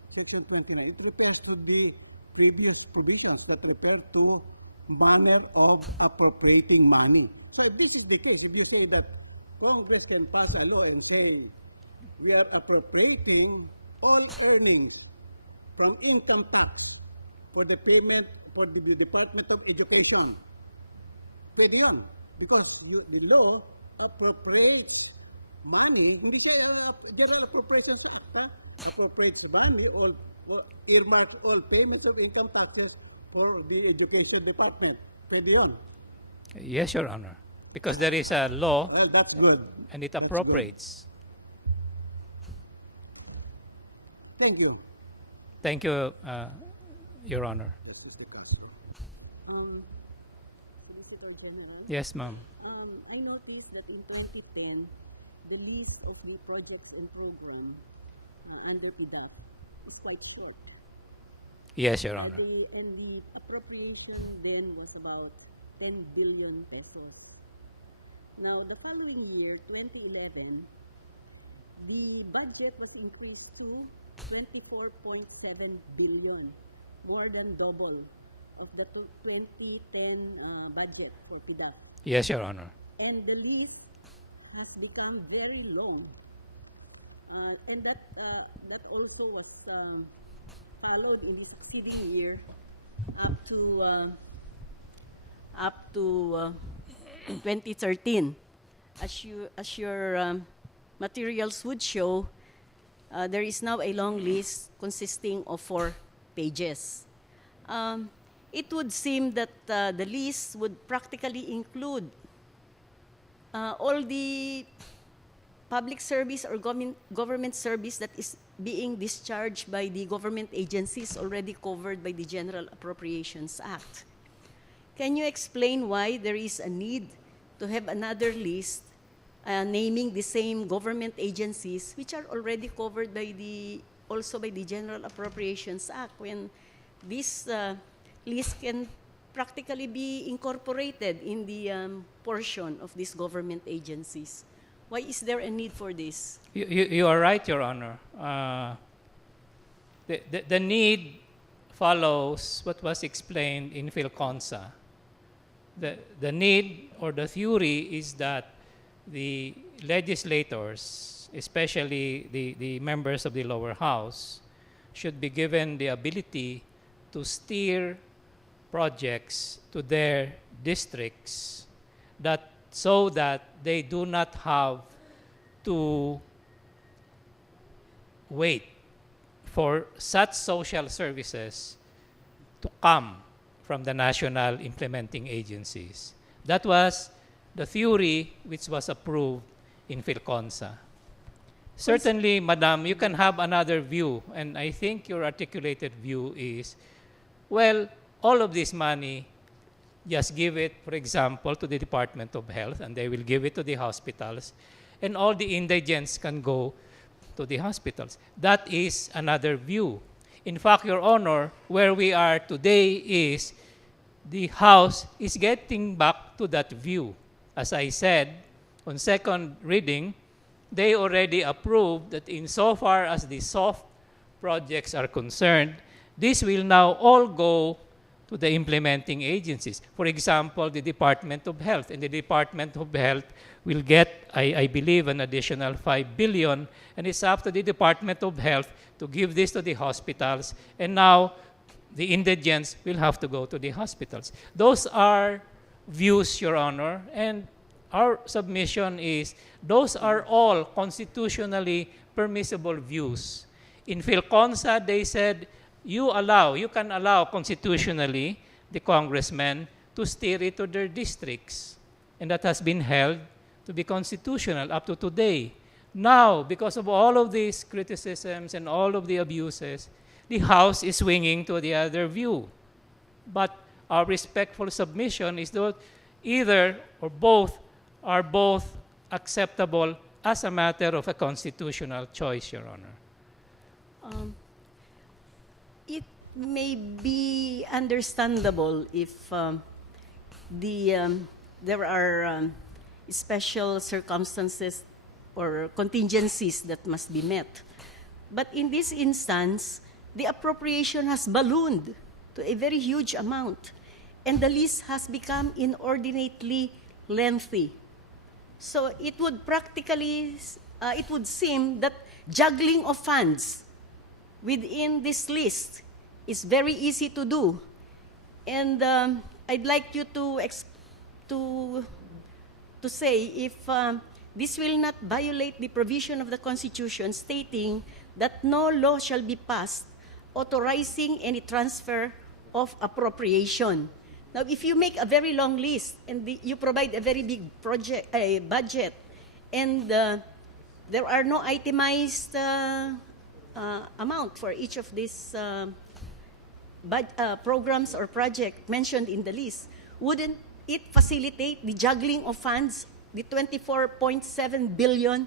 Section 29. It refers to the previous provisions that refer to manner of appropriating money. So if this is the case, if you say that Congress can pass a law and say, we are appropriating all earnings from income tax for the payment for the Department of Education, pwede yun. Because the law appropriates money, hindi siya General Appropriations Act, appropriates money, all earmarks all payments of income taxes for the Education Department. Pwede yun. Yes, Your Honor. Because there is a law. Well, that's good. And it That's appropriates. Good. Thank you. Thank you, Your Honor. Justice De Castro. Solicitor General. Yes, ma'am. I noticed that in 2010, the list of the projects and program under PDAF is quite short. Yes, Your Honor. The appropriation then was about 10 billion pesos. Now, the following year, 2011, the budget was increased to 24.7 billion, more than double of the 2010 budget for PDAF. Yes, Your Honor. And the list has become very long. And that also was followed in the succeeding year up to 2013. As your materials would show, there is now a long list consisting of 4 pages. It would seem that the list would practically include all the public service or government service that is being discharged by the government agencies already covered by the General Appropriations Act. Can you explain why there is a need to have another list naming the same government agencies which are already covered by also by the General Appropriations Act, when this list can practically be incorporated in the portion of these government agencies? Why is there a need for this? You are right, Your Honor. The need follows what was explained in PhilConsa. The need or the theory is that the legislators, especially the members of the lower house, should be given the ability to steer projects to their districts so that they do not have to wait for such social services to come from the national implementing agencies. That was the theory which was approved in PhilConsa. Certainly, Madam, you can have another view, and I think your articulated view is, well, all of this money, just give it, for example, to the Department of Health, and they will give it to the hospitals, and all the indigents can go to the hospitals. That is another view. In fact, Your Honor, where we are today is the House is getting back to that view. As I said, on second reading, they already approved that insofar as the soft projects are concerned, this will now all go to the implementing agencies. For example, the Department of Health. And the Department of Health will get, I believe, an additional 5 billion. And it's up to the Department of Health to give this to the hospitals. And now, the indigents will have to go to the hospitals. Those are views, Your Honor. And our submission is, those are all constitutionally permissible views. In Philconsa, they said, you can allow constitutionally the congressmen to steer it to their districts. And that has been held to be constitutional up to today. Now, because of all of these criticisms and all of the abuses, the House is swinging to the other view. But our respectful submission is that either or both are both acceptable as a matter of a constitutional choice, Your Honor. It may be understandable if there are special circumstances or contingencies that must be met. But in this instance, the appropriation has ballooned to a very huge amount, and the list has become inordinately lengthy. So it would practically, it would seem that juggling of funds within this list is very easy to do. And I'd like you to say if this will not violate the provision of the Constitution stating that no law shall be passed authorizing any transfer of appropriation. Now, if you make a very long list and you provide a very big budget, and there are no itemized amount for each of these programs or projects mentioned in the list, wouldn't it facilitate the juggling of funds, the 24.7 billion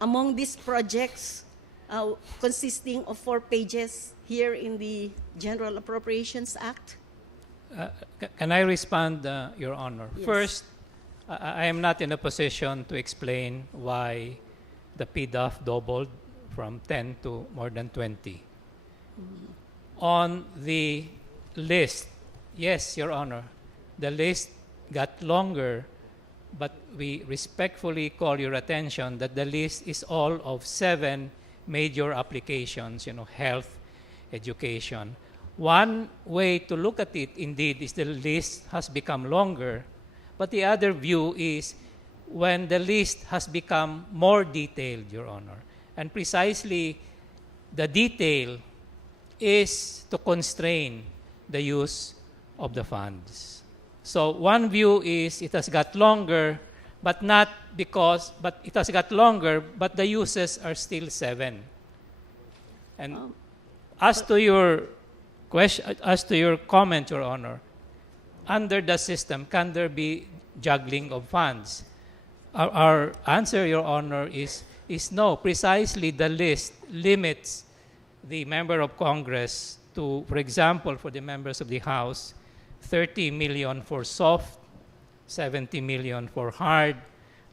among these projects consisting of 4 pages here in the General Appropriations Act? Can I respond, Your Honor? Yes. First, I am not in a position to explain why the PDAF doubled from 10 to more than 20. On the list, yes, Your Honor, the list got longer, but we respectfully call your attention that the list is all of 7 major applications, health, education. One way to look at it, indeed, is the list has become longer, but the other view is when the list has become more detailed, Your Honor. And precisely the detail is to constrain the use of the funds. So one view is it has got longer, but it has got longer, but the uses are still 7. And as to your question, as to your comment, Your Honor, under the system, can there be juggling of funds? Our answer, Your Honor, is no. Precisely the list limits the member of Congress to, for example, for the members of the House, 30 million for soft, 70 million for hard.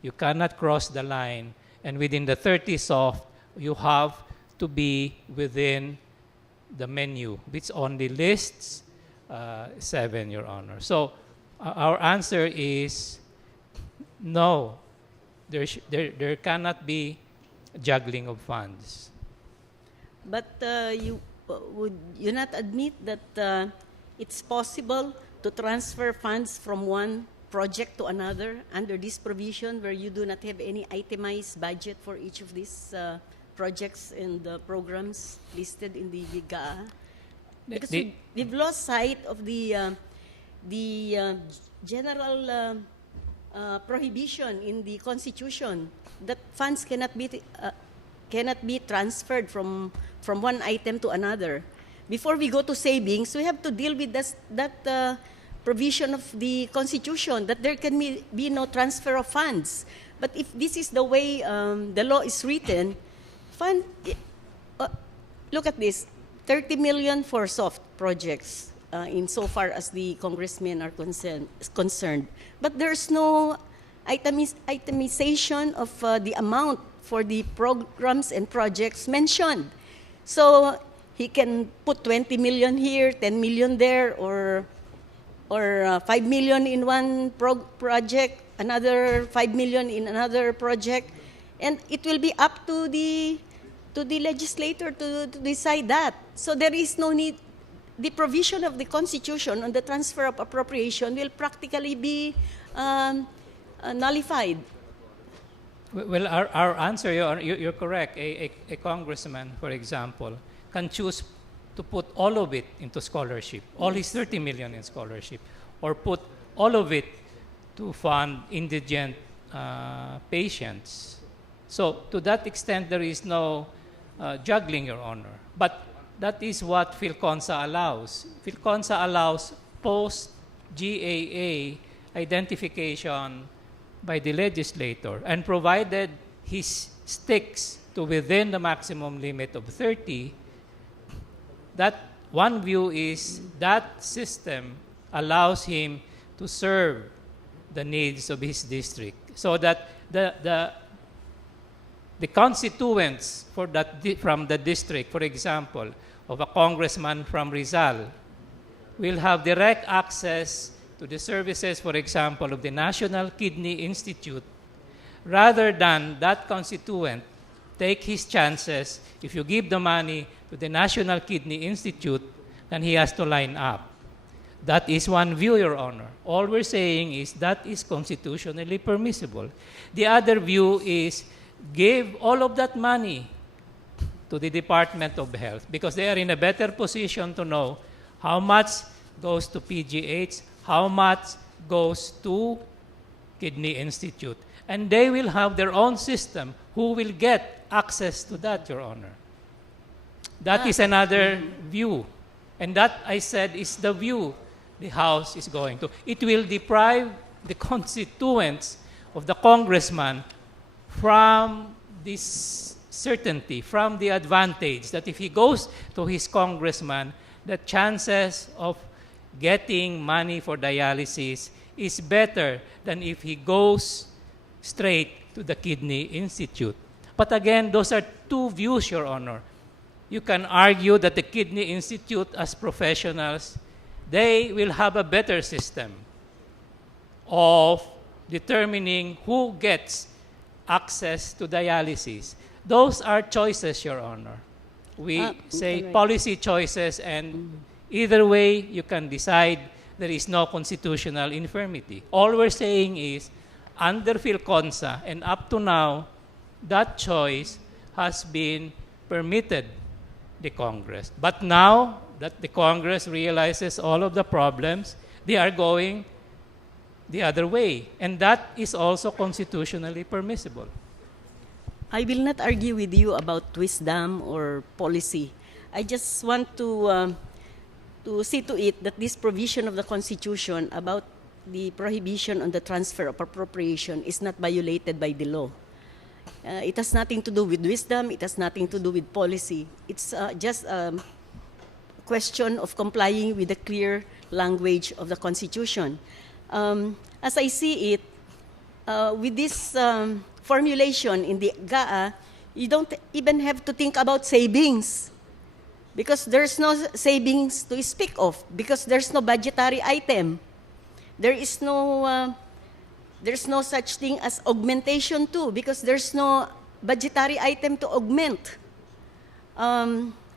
You cannot cross the line. And within the 30 soft, you have to be within the menu, which only lists 7, Your Honor. So our answer is no. There cannot be juggling of funds. But would you not admit that it's possible to transfer funds from one project to another under this provision where you do not have any itemized budget for each of these projects and programs listed in the GAA? Because we've lost sight of the general prohibition in the Constitution that funds cannot be transferred from one item to another. Before we go to savings, we have to deal with that provision of the Constitution that there can be no transfer of funds. But if this is the way the law is written, look at this, 30 million for soft projects insofar as the congressmen are concerned. But there's no itemization of the amount for the programs and projects mentioned. So he can put 20 million here, 10 million there, or 5 million in one project, another 5 million in another project, and it will be up to the legislator to decide that. So there is no need. The provision of the Constitution on the transfer of appropriation will practically be nullified. Well, our answer, you're correct. A congressman, for example, can choose to put all of it into scholarship, all his 30 million in scholarship, or put all of it to fund indigent patients. So to that extent, there is no juggling, Your Honor. But that is what PhilConsa allows. PhilConsa allows post-GAA identification by the legislator, and provided he sticks to within the maximum limit of 30, that one view is that system allows him to serve the needs of his district, so that the constituents for from the district, for example, of a congressman from Rizal, will have direct access to the services, for example, of the National Kidney Institute, rather than that constituent take his chances. If you give the money to the National Kidney Institute, then he has to line up. That is one view, Your Honor. All we're saying is that is constitutionally permissible. The other view is give all of that money to the Department of Health, because they are in a better position to know how much goes to PGH, how much goes to Kidney Institute. And they will have their own system who will get access to that, Your Honor. That is another view. And that, I said, is the view the House is going to. It will deprive the constituents of the congressman from this certainty, from the advantage that if he goes to his congressman, the chances of getting money for dialysis is better than if he goes straight to the Kidney Institute. But again, those are two views, Your Honor. You can argue that the Kidney Institute, as professionals, they will have a better system of determining who gets access to dialysis. Those are choices, Your Honor. We say correct. Policy choices, and either way, you can decide there is no constitutional infirmity. All we're saying is, under PhilConsa, and up to now, that choice has been permitted the Congress. But now that the Congress realizes all of the problems, they are going the other way. And that is also constitutionally permissible. I will not argue with you about wisdom or policy. I just want to see to it that this provision of the Constitution about the prohibition on the transfer of appropriation is not violated by the law. It has nothing to do with wisdom. It has nothing to do with policy. It's just a question of complying with the clear language of the Constitution. As I see it, with this formulation in the GAA, you don't even have to think about savings, because there's no savings to speak of, because there's no budgetary item. There's no such thing as augmentation too, because there's no budgetary item to augment.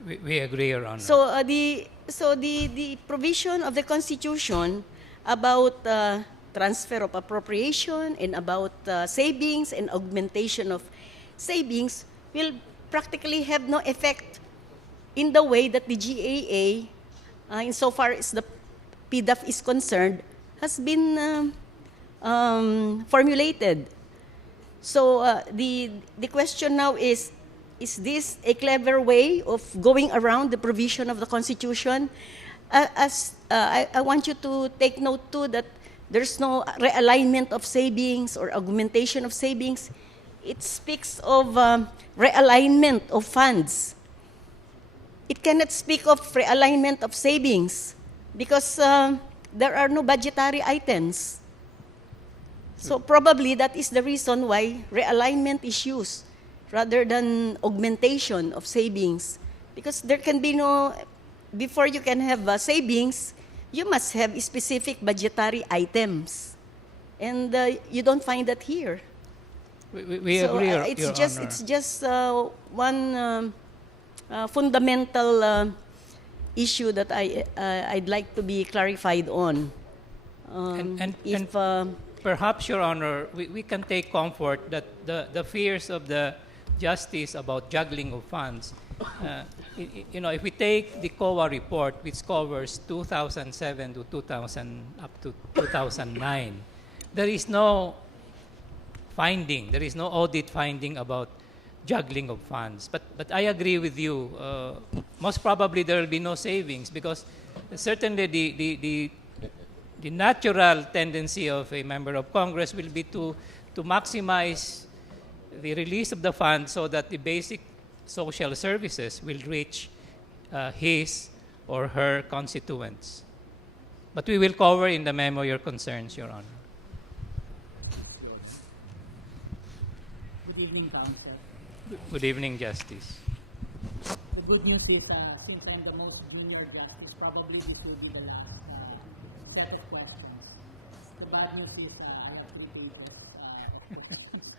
We agree, Your Honor. So the provision of the Constitution about transfer of appropriation and about savings and augmentation of savings will practically have no effect in the way that the GAA, insofar as the PDAF is concerned, has been formulated. So the question now is this a clever way of going around the provision of the Constitution? I want you to take note too that there's no realignment of savings or augmentation of savings. It speaks of realignment of funds. It cannot speak of realignment of savings because there are no budgetary items. So probably that is the reason why realignment is used rather than augmentation of savings, Because there can be no, before you can have savings, you must have specific budgetary items. And you don't find that here. We So agree, it's just one fundamental issue that I'd like to be clarified on. Perhaps, Your Honor, we can take comfort that the fears of the justice about juggling of funds, if we take the COA report, which covers 2007 to 2000 up to 2009, there is no finding, there is no audit finding about juggling of funds. But I agree with you. Most probably there will be no savings because certainly the natural tendency of a member of Congress will be to maximize the release of the funds so that the basic social services will reach his or her constituents. But we will cover in the memo your concerns, Your Honor. Justice Leonen. Good evening, Counsel. Good evening, Justice. The good news is, since I'm the most junior justice, probably this will be the last set of questions. The bad news is I have 3 pages of questions.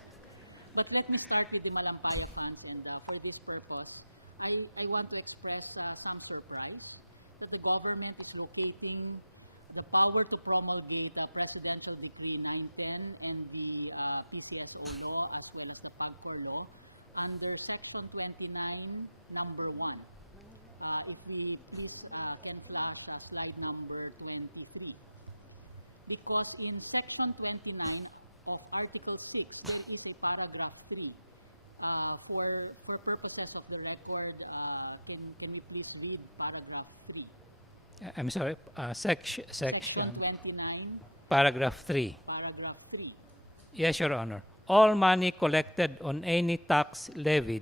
But let me start with the Malampaya funds, and for this purpose, I want to express some surprise that the government is locating the power to promulgate Presidential Decree 910 and the PCSO law as well as the PAGCOR law under Section 29, number 1. If we please can flash slide number 23. Because in Section 29 of Article 6, there is a paragraph 3. For purposes of the record, can we please read paragraph 3? I'm sorry, Section 29, paragraph 3. paragraph 3. Yes, Your Honor. All money collected on any tax levied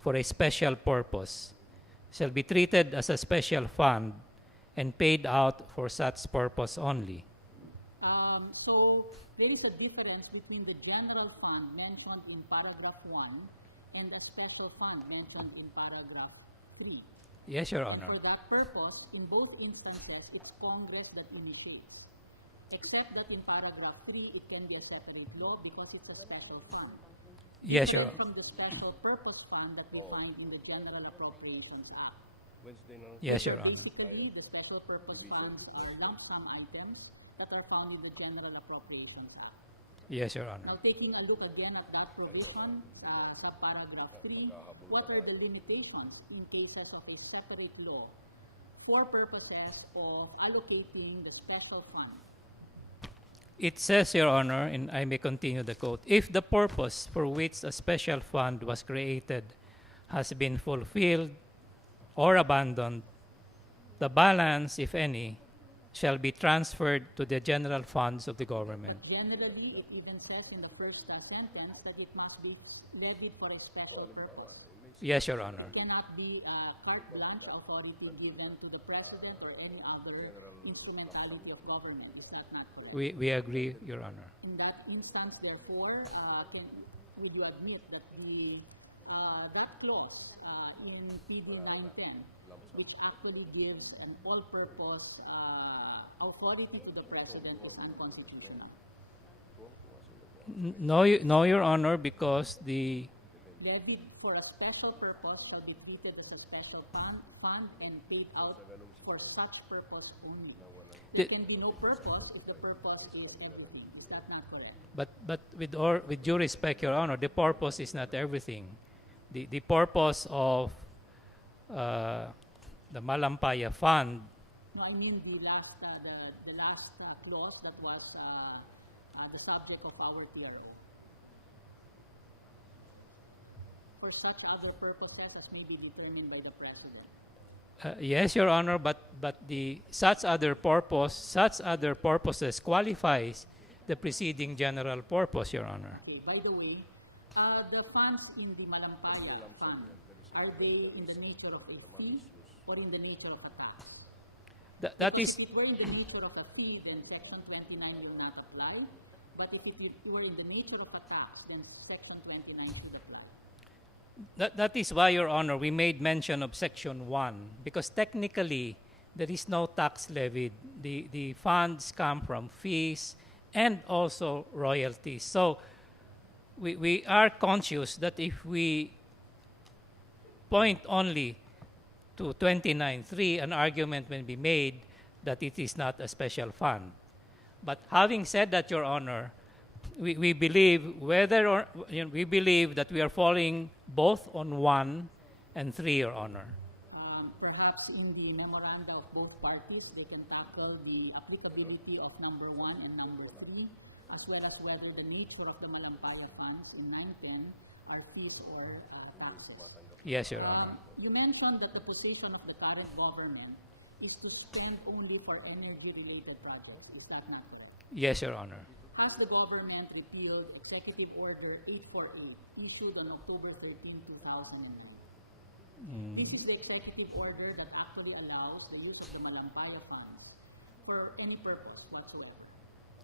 for a special purpose shall be treated as a special fund and paid out for such purpose only. So there is a difference between the general fund mentioned in paragraph 1 and a special fund mentioned in paragraph 3. Yes, Your Honor. And for that purpose, in both instances, it's Congress that initiates. Except that in paragraph 3, it can be a separate law because it's a special fund. Yes, Different Your- from the special purpose fund that we find in the General Appropriations Act. Yes, Which Your are Honor. basically, the special purpose funds are lump sum items that are found in the General Appropriations Act. Yes, Your Honor. Now, taking a look again at that provision, subparagraph 3, what are the limitations in cases of a separate law for purposes of allocating the special fund? It says, Your Honor, and I may continue the quote, if the purpose for which a special fund was created has been fulfilled or abandoned, the balance, if any, shall be transferred to the general funds of the government. But generally, it even says in the first sentence that it must be levied for a special purpose. Yes, Your Honor. It cannot be carte blanche authority given to the president or any other instrumentality of government. Is that not correct? We agree, Your Honor. In that instance, therefore, will you admit that that clause in PD 910, which actually gives an all-purpose authority to the president, is unconstitutional? No, Your Honor, because the Levied for a special purpose shall be treated as a special fund and paid out for such purpose only. There can be no purpose if the purpose is everything. Is that not correct? But with due respect, Your Honor, the purpose is not everything. The purpose of the Malampaya Fund. No, I mean the last clause that was the subject of our TRO. For such other purposes as may be determined by the president. Yes, Your Honor, but the such other purposes qualifies the preceding general purpose, Your Honor. Okay. By the way, the funds in the Malampaya Fund, are they in the nature of a fee or in the nature of a tax? Because if it were in the nature of a fee, then Section 29 will not apply. But if it were in the nature of a tax, then Section 29 should apply. That is why, Your Honor, we made mention of Section 1, because technically there is no tax levied. The funds come from fees and also royalties. So we are conscious that if we point only to 29.3, an argument may be made that it is not a special fund. But having said that, Your Honor, we believe we believe that we are falling both on 1 and 3, Your Honor. Perhaps in the memoranda of both parties, they can tackle the applicability of number 1 and number 3, as well as whether the nature of the Malampaya funds in 910 are fees or taxes. Yes, Your Honor. You mentioned that the position of the current government is to spend only for energy-related projects. Is that not correct? Yes, Your Honor. Has the government repealed Executive Order 848 issued on October 13, 2009? This is the executive order that actually allows the use of the Malampaya funds for any purpose whatsoever.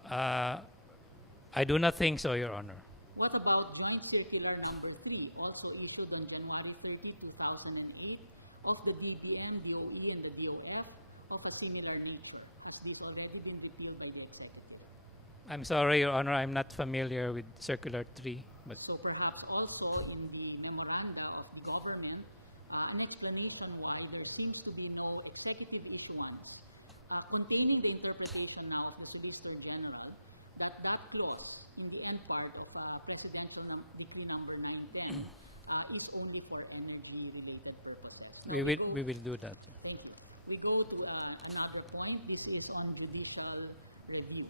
I do not think so, Your Honor. What about Joint Circular Number 3, also issued on January 30, 2008, of the DBM, DOE, and the DOF of a similar nature? Has this already been repealed by the executive? I'm sorry, Your Honor, I'm not familiar with Circular 3. But So perhaps also in the memoranda of the government, an explanation why there seems to be no executive issuance containing the interpretation now of the Solicitor General that clause in the end part of Presidential Decree Number 910 is only for energy-related purposes. Now we will do that. Thank you. We go to another point. This is on judicial review.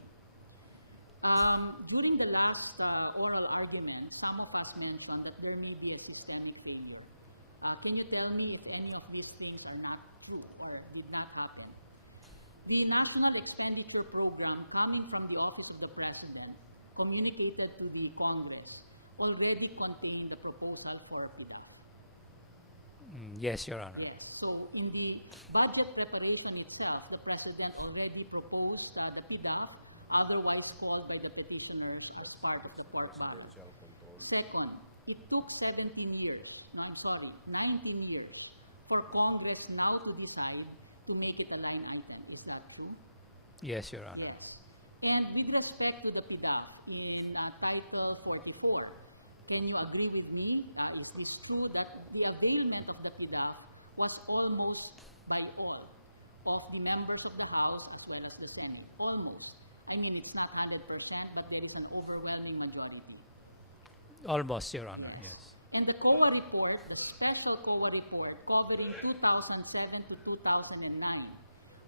During the last oral argument, some of us mentioned that there may be a systemic failure. Can you tell me if any of these things are not true or did not happen? The National Expenditure Program coming from the Office of the President, communicated to the Congress, already contained the proposal for PDAF. Yes, Your Honor. Yes. So in the budget preparation itself, the President already proposed the PDAF, otherwise called by the petitioners as part of the pork barrel. Second, it took 19 years for Congress now to decide to make it a line item. Is that true? Yes, Your Honor. Yes. And with respect to the PDAF in Title 44, can you agree with me? Is this true that the availment of the PDAF was almost by all of the members of the House as well as the Senate? Almost. I mean, it's not 100%, but there is an overwhelming majority. Almost, Your Honor. Yes. And the COA report, the special COA report covering 2007 to 2009,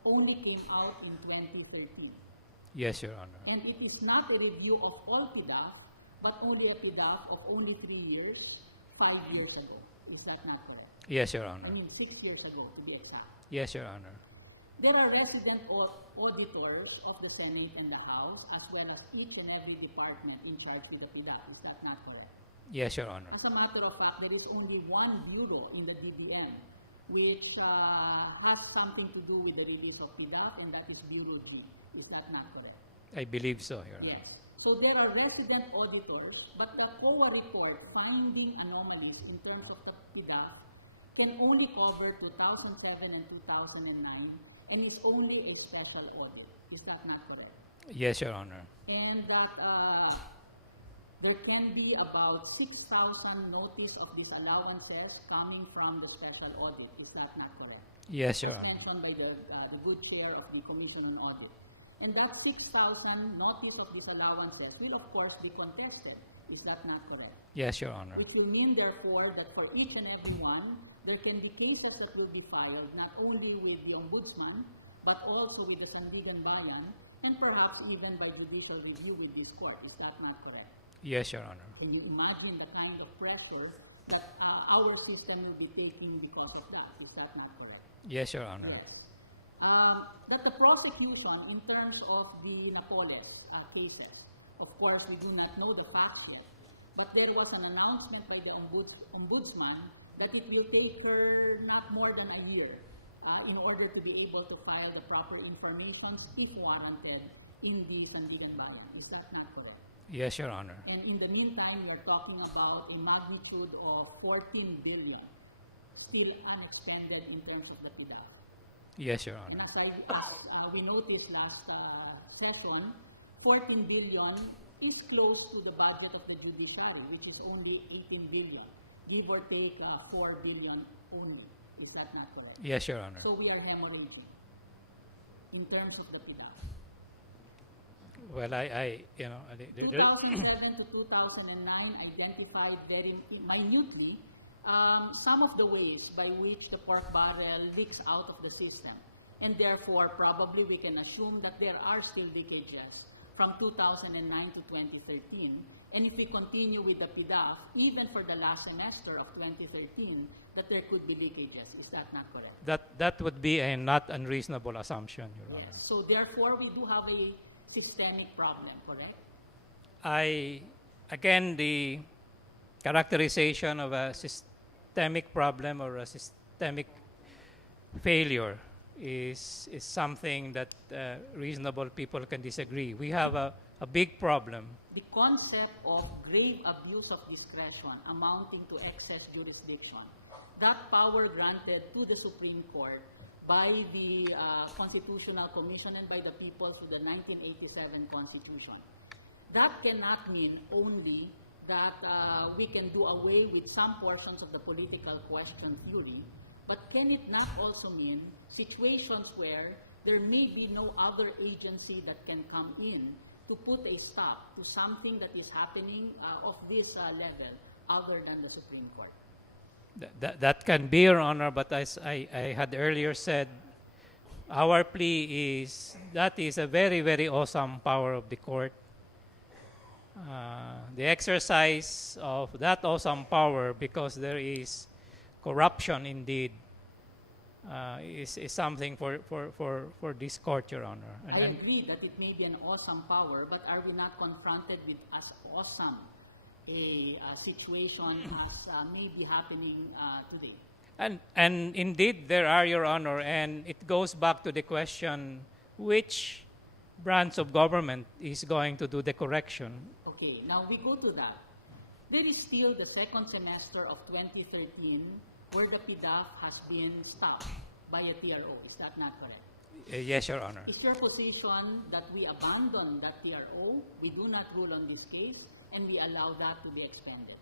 only came out in 2013. Yes, Your Honor. And it is not a review of all PDAF, but only a PDAF of only 3 years, 5 years ago. Is that not correct? Yes, Your Honor. I mean, 6 years ago, to be exact. Yes, Your Honor. There are resident auditors of the Senate and the House, as well as each and every department in charge with the PDAF. Is that not correct? Yes, Your Honor. As a matter of fact, there is only one bureau in the DBM which has something to do with the release of PDAF, and that is Bureau G. Is that not correct? I believe so, Your Honor. Yes. So there are resident auditors, but the COA report finding anomalies in terms of the PDAF can only cover 2007 and 2009 and is only a special audit. Is that not correct? Yes, Your Honor. And that there can be about 6,000 notice of disallowances coming from the special audit. Is that not correct? Yes, Your As Honor. mentioned by the good chair of the Commission on Audit. And that 6,000 notice of disallowances will, of course, be contested. Is that not correct? Yes, Your Honor. Which will mean, therefore, that for each and every one, there can be cases that will be filed not only with the Ombudsman, but also with the Sandigan Bayan, and perhaps even by judicial review with this court. Is that not correct? Yes, Your Honor. Can you imagine the kind of pressure that our system will be taking because of that? Is that not correct? Yes, Your Honor. Yes. That the prosecution in terms of the Napoles cases, of course, we do not know the facts yet, but there was an announcement by the Ombudsman that it will take her not more than a year in order to be able to file the proper informations, if warranted, in the Sandigan Bayan. Is that not correct? Yes, Your Honor. And in the meantime, we are talking about a magnitude of 14 billion still unexpended in terms of the PDAF. Yes, Your Honor. And as we noticed last session, 14 billion is close to the budget of the judiciary, which is only 18 billion, give or take 4 billion only. Is that not correct? Yes, Your Honor. So we are hemorrhaging in terms of the PDAF. Well, I 2007 to 2009 identified very minutely some of the ways by which the pork barrel leaks out of the system. And therefore, probably we can assume that there are still leakages from 2009 to 2013. And if we continue with the PDAF, even for the last semester of 2013, that there could be leakages. Is that not correct? that would be a not unreasonable assumption, Your Honor. Yes. So therefore, we do have a systemic problem, correct? Again, the characterization of a systemic problem or a systemic failure is something that reasonable people can disagree. We have a big problem. The concept of grave abuse of discretion amounting to excess jurisdiction, that power granted to the Supreme Court by the Constitutional Commission and by the people through the 1987 Constitution. That cannot mean only that we can do away with some portions of the political question theory, but can it not also mean situations where there may be no other agency that can come in to put a stop to something that is happening of this level other than the Supreme Court? That can be, Your Honor, but as I had earlier said, our plea is that is a very, very awesome power of the court. The exercise of that awesome power, because there is corruption indeed, is something for this court, Your Honor. I agree that it may be an awesome power, but are we not confronted with as awesome a situation as may be happening today? And indeed there are, Your Honor, and it goes back to the question, which branch of government is going to do the correction? Okay, now we go to that. There is still the second semester of 2013 where the PDAF has been stopped by a TRO. Is that not correct? Yes, Your Honor. Is your position that we abandon that TRO, we do not rule on this case, and we allow that to be expended?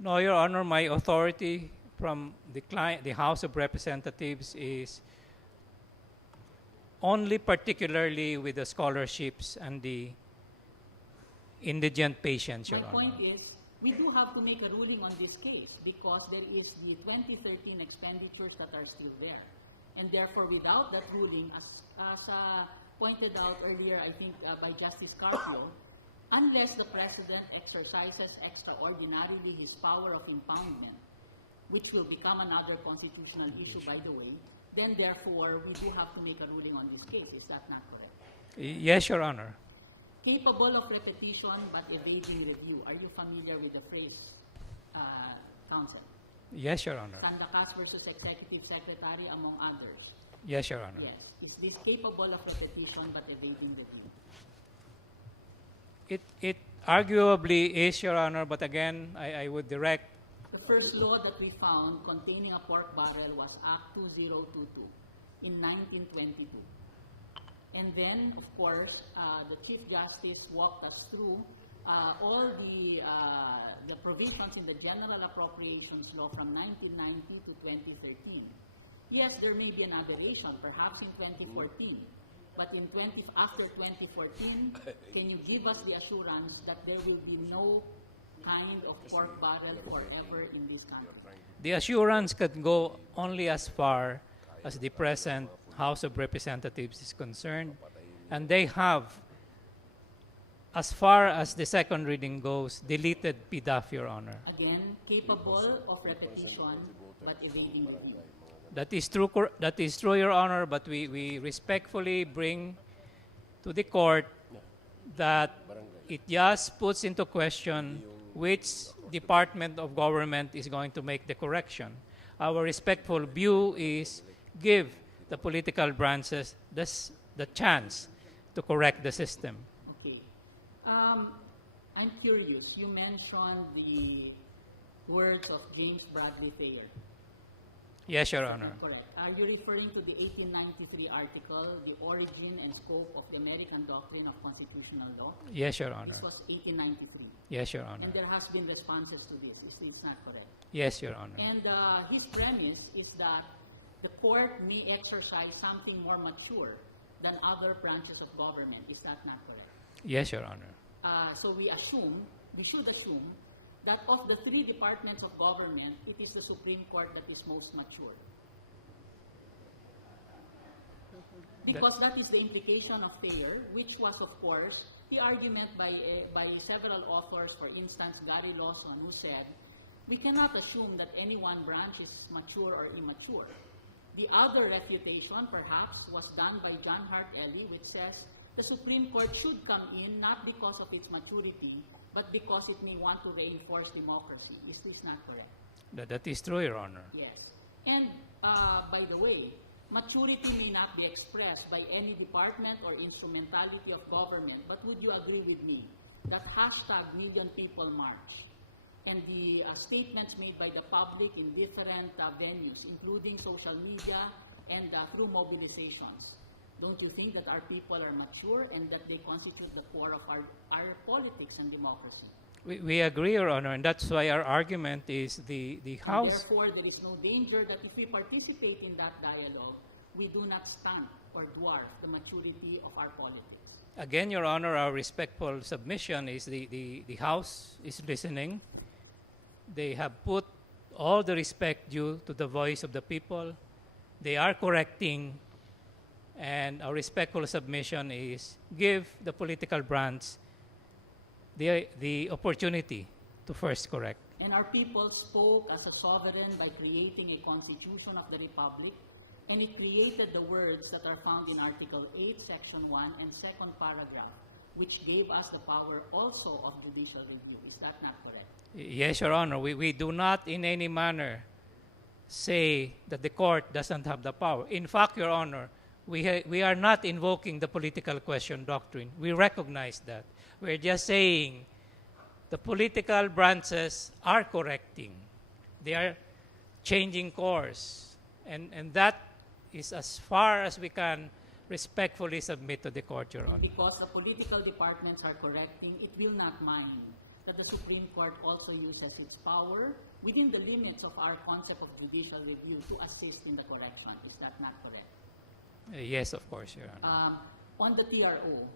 No, Your Honor, my authority from the House of Representatives is only particularly with the scholarships and the indigent patients. My point is, we do have to make a ruling on this case because there is the 2013 expenditures that are still there. And therefore, without that ruling, as pointed out earlier, I think, by Justice Carpio, unless the President exercises extraordinarily his power of impoundment, which will become another constitutional issue, by the way, then therefore, we do have to make a ruling on this case. Is that not correct? Yes, Your Honor. Capable of repetition but evading review. Are you familiar with the phrase, counsel? Yes, Your Honor. San Lakas versus Executive Secretary, among others. Yes, Your Honor. Yes. Is this capable of repetition but evading review? It arguably is, Your Honor, but again, I would direct. The first law that we found containing a pork barrel was Act 2022 in 1922. And then, of course, the Chief Justice walked us through all the provisions in the General Appropriations Law from 1990 to 2013. Yes, there may be an aberration, perhaps in 2014. But after 2014, can you give us the assurance that there will be no kind of pork barrel forever in this country? The assurance could go only as far as the present House of Representatives is concerned, and they have, as far as the second reading goes, deleted PDAF, Your Honor. Again, capable of repetition but evading review. That is true, Your Honor, but we respectfully bring to the court that it just puts into question which department of government is going to make the correction. Our respectful view is give the political branches the chance to correct the system. Okay. I'm curious. You mentioned the words of James Bradley Thayer. Yes, Your Is that Honor. not correct? Are you referring to the 1893 article, The Origin and Scope of the American Doctrine of Constitutional Law? Yes, Your Honor. This was 1893. Yes, Your Honor. And there has been responses to this. It's not correct. Yes, Your Honor. And his premise is that the court may exercise something more mature than other branches of government. Is that not correct? Yes, Your Honor. So we should assume that of the three departments of government, it is the Supreme Court that is most mature. Because that is the implication of Thayer, which was, of course, the argument by several authors, for instance, Gary Lawson, who said, we cannot assume that any one branch is mature or immature. The other refutation, perhaps, was done by John Hart Ely, which says the Supreme Court should come in not because of its maturity, but because it may want to reinforce democracy. Is this not correct? That is true, Your Honor. Yes. And by the way, maturity may not be expressed by any department or instrumentality of government, but would you agree with me that hashtag Million People March and the statements made by the public in different venues, including social media and through mobilizations, don't you think that our people are mature and that they constitute the core of our politics and democracy? We agree, Your Honor, and that's why our argument is the House. And therefore, there is no danger that if we participate in that dialogue, we do not stunt or dwarf the maturity of our politics. Again, Your Honor, our respectful submission is the House is listening. They have put all the respect due to the voice of the people. They are correcting, and our respectful submission is give the political branch the opportunity to first correct. And our people spoke as a sovereign by creating a constitution of the republic, and it created the words that are found in Article 8, Section 1, and second paragraph, which gave us the power also of judicial review. Is that not correct? Yes, Your Honor. We do not in any manner say that the court doesn't have the power. In fact, Your Honor, we are not invoking the political question doctrine. We recognize that. We're just saying the political branches are correcting. They are changing course. And that is as far as we can respectfully submit to the court, Your Honor. And because the political departments are correcting, it will not mind that the Supreme Court also uses its power within the limits of our concept of judicial review to assist in the correction. Is that not correct? Yes, of course, Your Honor. On the TRO,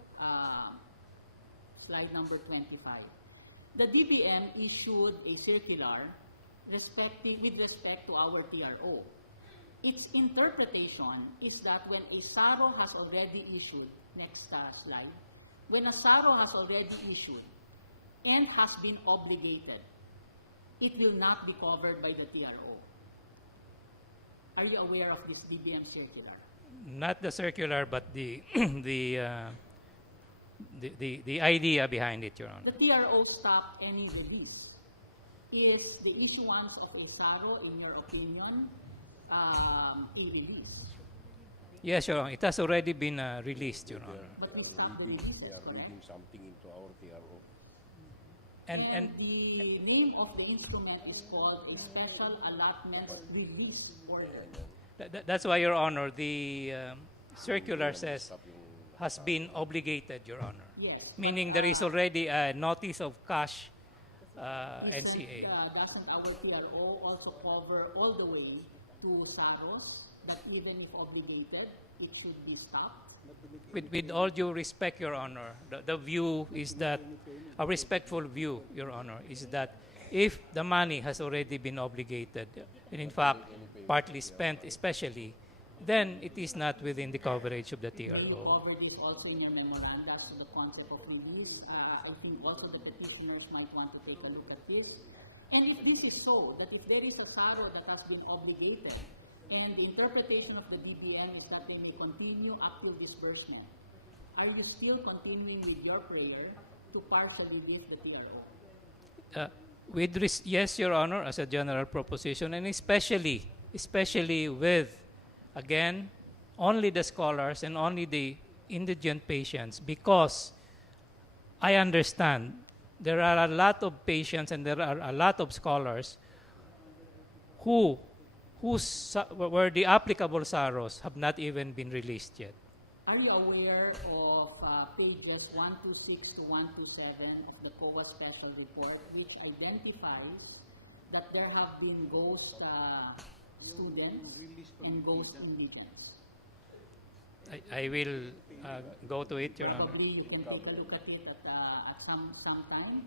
slide number 25, the DBM issued a circular with respect to our TRO. Its interpretation is that when a SARO has already issued, next slide, when a SARO has already issued and has been obligated, it will not be covered by the TRO. Are you aware of this DBM circular? Not the circular, but the idea behind it, Your Honor. The TRO stopped any release. Is the issuance of a SARO, in your opinion, a release? Yes, Your Honor. It has already been released, Your Honor. But we stopped the releases, correct? And And the name of the instrument is called a Special Allotments Release Order. that's why, Your Honor, the circular says has been obligated, Your Honor. Yes, Meaning but, there is already a notice of cash NCA. doesn't our TRO also cover all the way to SAROs that even if obligated, it should be stopped? With all due respect, Your Honor, the view is that, a respectful view, Your Honor, is that if the money has already been obligated, and in fact, partly spent especially, then it is not within the coverage of the TRO. May you cover this also in your memoranda as to the concept of release? I think also the petitioners might want to take a look at this. And if this is so, that if there is a SARO that has been obligated, and the interpretation of the DBM is that they may continue up till disbursement, are you still continuing with your prayer to partially lift the TRO? Yes, Your Honor, as a general proposition, and especially with, again, only the scholars and only the indigent patients, because I understand there are a lot of patients and there are a lot of scholars who where the applicable SAROs have not even been released yet. Are you aware of pages 126 to 127 of the COA special report, which identifies that there have been ghost students and ghost indigents? I will go to it. Your Probably Honor. you can take a look at it at some time.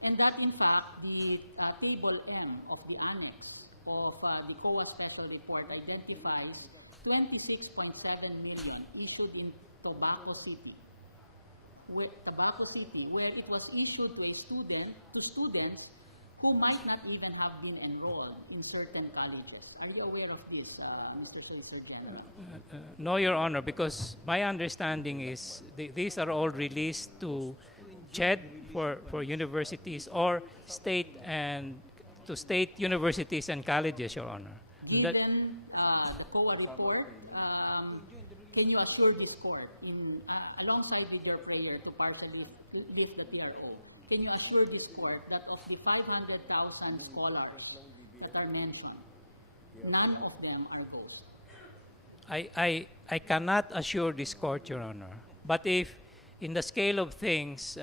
And that, in fact, the Table M of the annex of the COA special report identifies 26.7 million issued in Tobacco City, where it was issued to students who might not even have been enrolled in certain colleges. Are you aware of this, Mr. Solicitor General? No, Your Honor, because my understanding is these are all released to CHED for universities or state universities and colleges, Your Honor. Given the COA report, can you assure this court, alongside with your prayer to partially lift the TRO, can you assure this court that of the 500,000 scholars that are mentioned, none of them are ghosts? I cannot assure this court, Your Honor. But if, in the scale of things,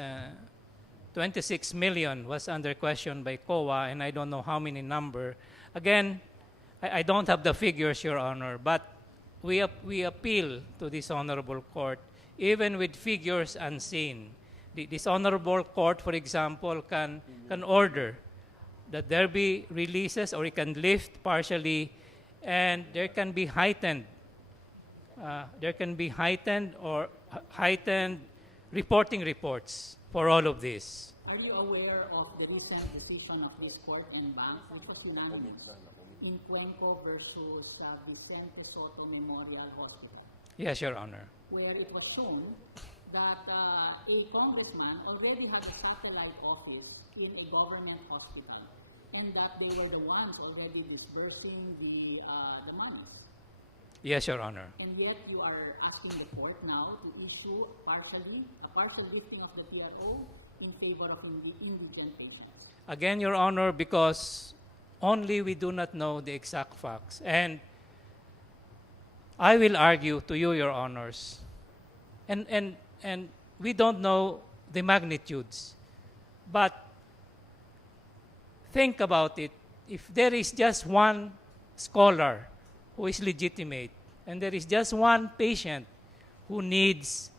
26 million was under question by COA, and I don't know how many number. Again, I don't have the figures, Your Honor, but we appeal to this honorable court, even with figures unseen. This honorable court, for example, can order that there be releases, or it can lift partially, and there can be heightened reporting reports for all of this. Are you aware of the recent decision of this court and bank, which was unanimous, in Cuenco versus Vicente Soto Memorial Hospital? Yes, Your Honor. Where it was shown that a congressman already had a satellite office in a government hospital, and that they were the ones already disbursing the monies. Yes, Your Honor. And yet you are asking the court now to issue a partial lifting of the TRO in favor of indigent patients. Again, Your Honor, because only we do not know the exact facts. And I will argue to you, Your Honors, and we don't know the magnitudes. But think about it. If there is just one scholar who is legitimate, and there is just one patient who needs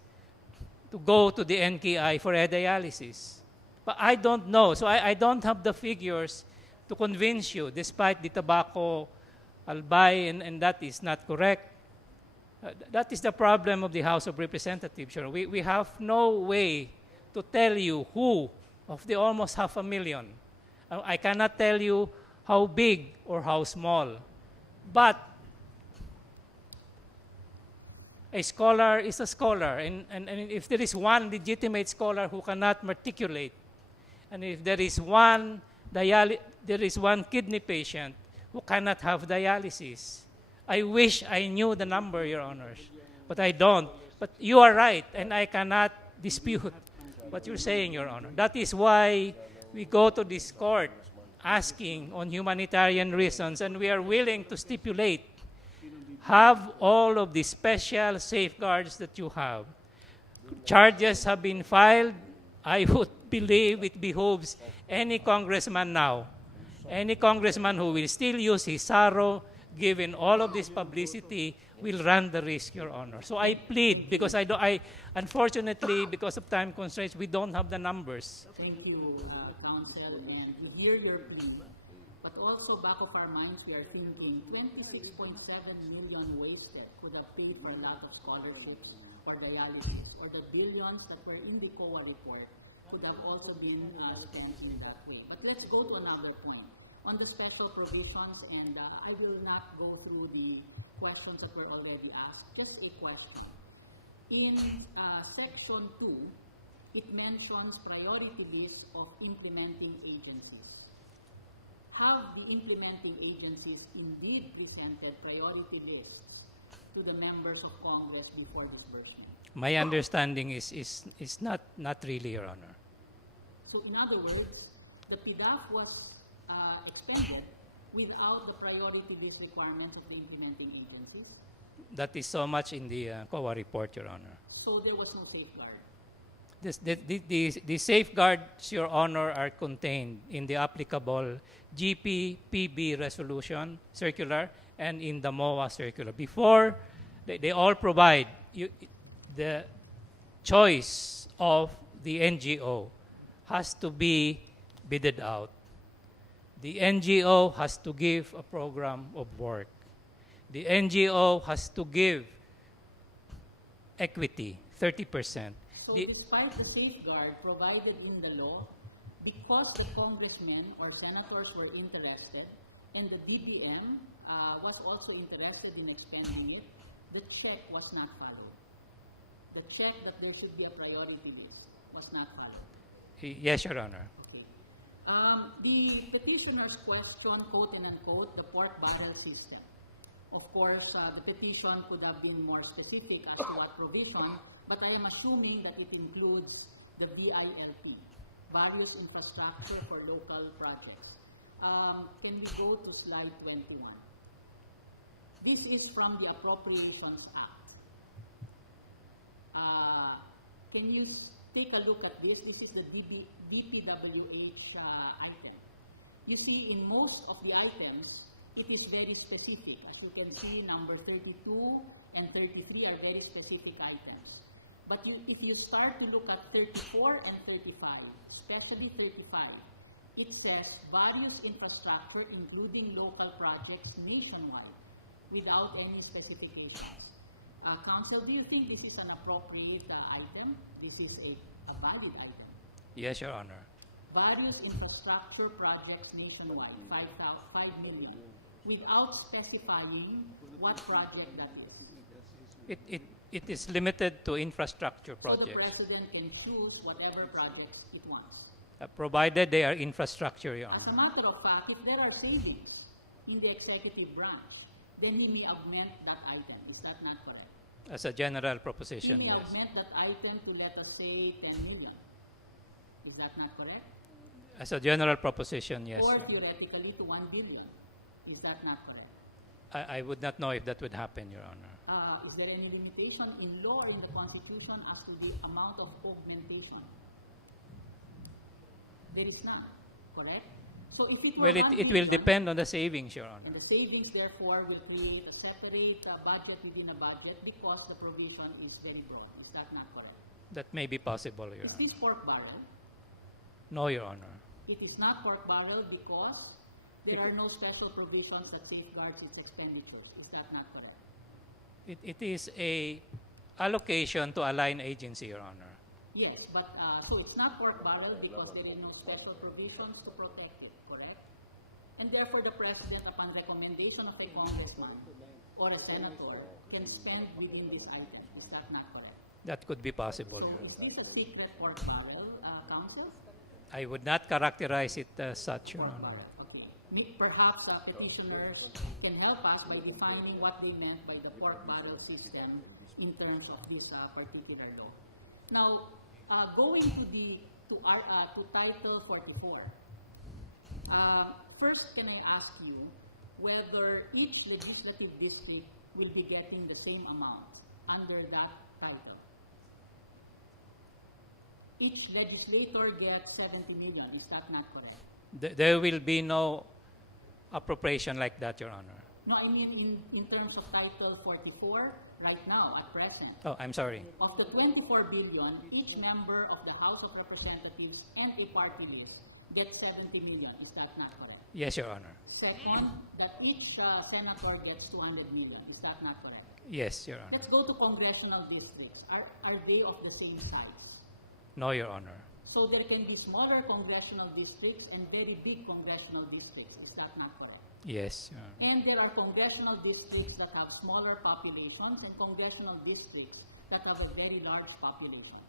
to go to the NKI for a dialysis. But I don't know, so I don't have the figures to convince you, despite the tobacco albay, and that is not correct. That is the problem of the House of Representatives. Sure. We have no way to tell you who of the almost 500,000. I cannot tell you how big or how small. But a scholar is a scholar, and if there is one legitimate scholar who cannot matriculate, and if there is one kidney patient who cannot have dialysis, I wish I knew the number, Your Honors, but I don't. But you are right, and I cannot dispute what you're saying, Your Honor. That is why we go to this court asking on humanitarian reasons, and we are willing to stipulate, have all of the special safeguards that you have. Charges have been filed. I would believe it behooves any congressman now, any congressman who will still use his SARO, given all of this publicity, will run the risk, Your Honor. So I plead, because unfortunately, because of time constraints, we don't have the numbers. Thank you, Counsel, and we hear your plea. But also, back of our minds, we are thinking 26.7 million wasted could have paid for a lot of scholarships or dialysis, or the billions that were in the COA report could have also been spent in that way. But let's go to another point. On the special provisions, and I will not go through the questions that were already asked, just a question. In Section 2, it mentions priority lists of implementing agencies. Have the implementing agencies indeed presented priority lists to the members of Congress before disbursement? My understanding is not really, Your Honor. So in other words, the PDAF was expended without the priority list requirements of the implementing agencies. That is so much in the COA report, Your Honor. So there was no safeguard. The safeguards, Your Honor, are contained in the applicable GPPB resolution circular and in the MOA circular. Before, they all provide the choice of the NGO has to be bidded out. The NGO has to give a program of work. The NGO has to give equity, 30%. So despite the safeguard provided in the law, because the congressmen or senators were interested and the DBM was also interested in expending it, the check was not followed. The check that there should be a priority list was not followed. Yes, Your Honor. Okay. The petitioners question, quote and unquote, the pork barrel system. Of course, the petition could have been more specific as to what provision, but I am assuming that it includes the VILP, various infrastructure for local projects. Can we go to slide 21? This is from the Appropriations Act. Can you take a look at this? This is the DPWH item. You see, in most of the items, it is very specific. As you can see, number 32 and 33 are very specific items. But if you start to look at 34 and 35, especially 35, it says various infrastructure, including local projects nationwide, without any specifications. Counsel, do you think this is an appropriate item? This is a valid item. Yes, Your Honor. Various infrastructure projects nationwide, 5 million, without specifying what project that is. It is limited to infrastructure projects. So the President can choose whatever projects it wants. Provided they are infrastructure, Your Honor. As a matter of fact, if there are savings in the executive branch, then he may augment that item. Is that not correct? As a general proposition. He may yes. augment that item to, let us say, 10 million. Is that not correct? As a general proposition, yes. Or theoretically to 1 billion. Is that not correct? I would not know if that would happen, Your Honor. Is there any limitation in law or in the Constitution as to the amount of augmentation? There is none, correct? So if it were 1 billion... It will depend on the savings, Your Honor. And the savings, therefore, will create a separate budget within a budget because the provision is very broad. Is that not correct? That may be possible, Your Is Honor. this pork barrel? No, Your Honor. It is not pork barrel because there are no special provisions that safeguards its expenditures. Is that not correct? It is a allocation to align agency, Your Honor. Yes, but so it's not pork barrel because there is no special provisions to protect it, correct? And therefore, the President, upon recommendation of a congressman or a senator, can spend within this item. Is that not correct? That could be possible. So Your is this a secret pork barrel, Counsel? I would not characterize it as such. Your Pork Honor. barrel, okay. Perhaps petitioners can help us by defining what they meant by the pork barrel system in terms of this particular law. Now, going to Title 44, first, can I ask you whether each legislative district will be getting the same amount under that title? Each legislator gets 70 million. Is that not correct? There will be no appropriation like that, Your Honor. No, I mean in terms of Title 44, right now, at present. Oh, I'm sorry. Of the 24 billion, each member of the House of Representatives and a party list gets 70 million. Is that not correct? Yes, Your Honor. Second, that each senator gets 200 million. Is that not correct? Yes, Your Honor. Let's go to congressional districts. Are they of the same size? No, Your Honor. So there can be smaller congressional districts and very big congressional districts. Is that not correct? Yes, Your Honor. And there are congressional districts that have smaller populations and congressional districts that have a very large population.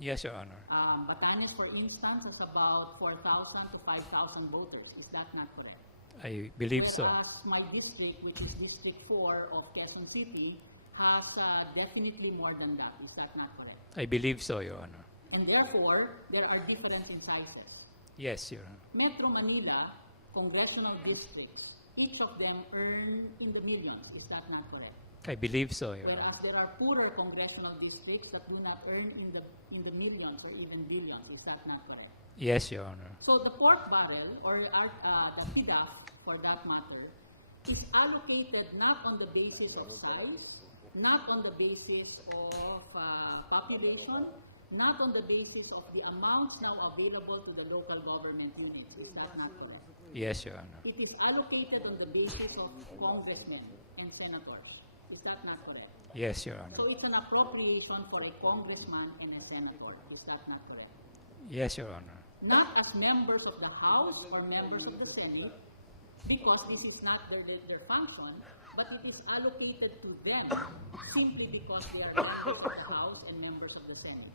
Yes, Your Honor. Batanes, for instance, has about 4,000 to 5,000 voters. Is that not correct? I believe so. Whereas my district, which is District 4 of Quezon City, has definitely more than that. Is that not correct? I believe so, Your Honor. And therefore, there are differences in sizes. Yes, Your Honor. Metro Manila, congressional districts, each of them earn in the millions. Is that not correct? I believe so, Your Honor. Whereas there are poorer congressional districts that do not earn in the millions or even billions. Is that not correct? Yes, Your Honor. So the pork barrel, or the PDAF for that matter, is allocated not on the basis of size, not on the basis of population, not on the basis of the amounts now available to the local government units. Is that not correct? Yes, Your Honor. It is allocated on the basis of congressmen and senators. Is that not correct? Yes, Your Honor. So it's an appropriation for a congressman and a senator. Is that not correct? Yes, Your Honor. Not as members of the House or members of the Senate, because this is not their function, but it is allocated to them simply because they are members of the House and members of the Senate.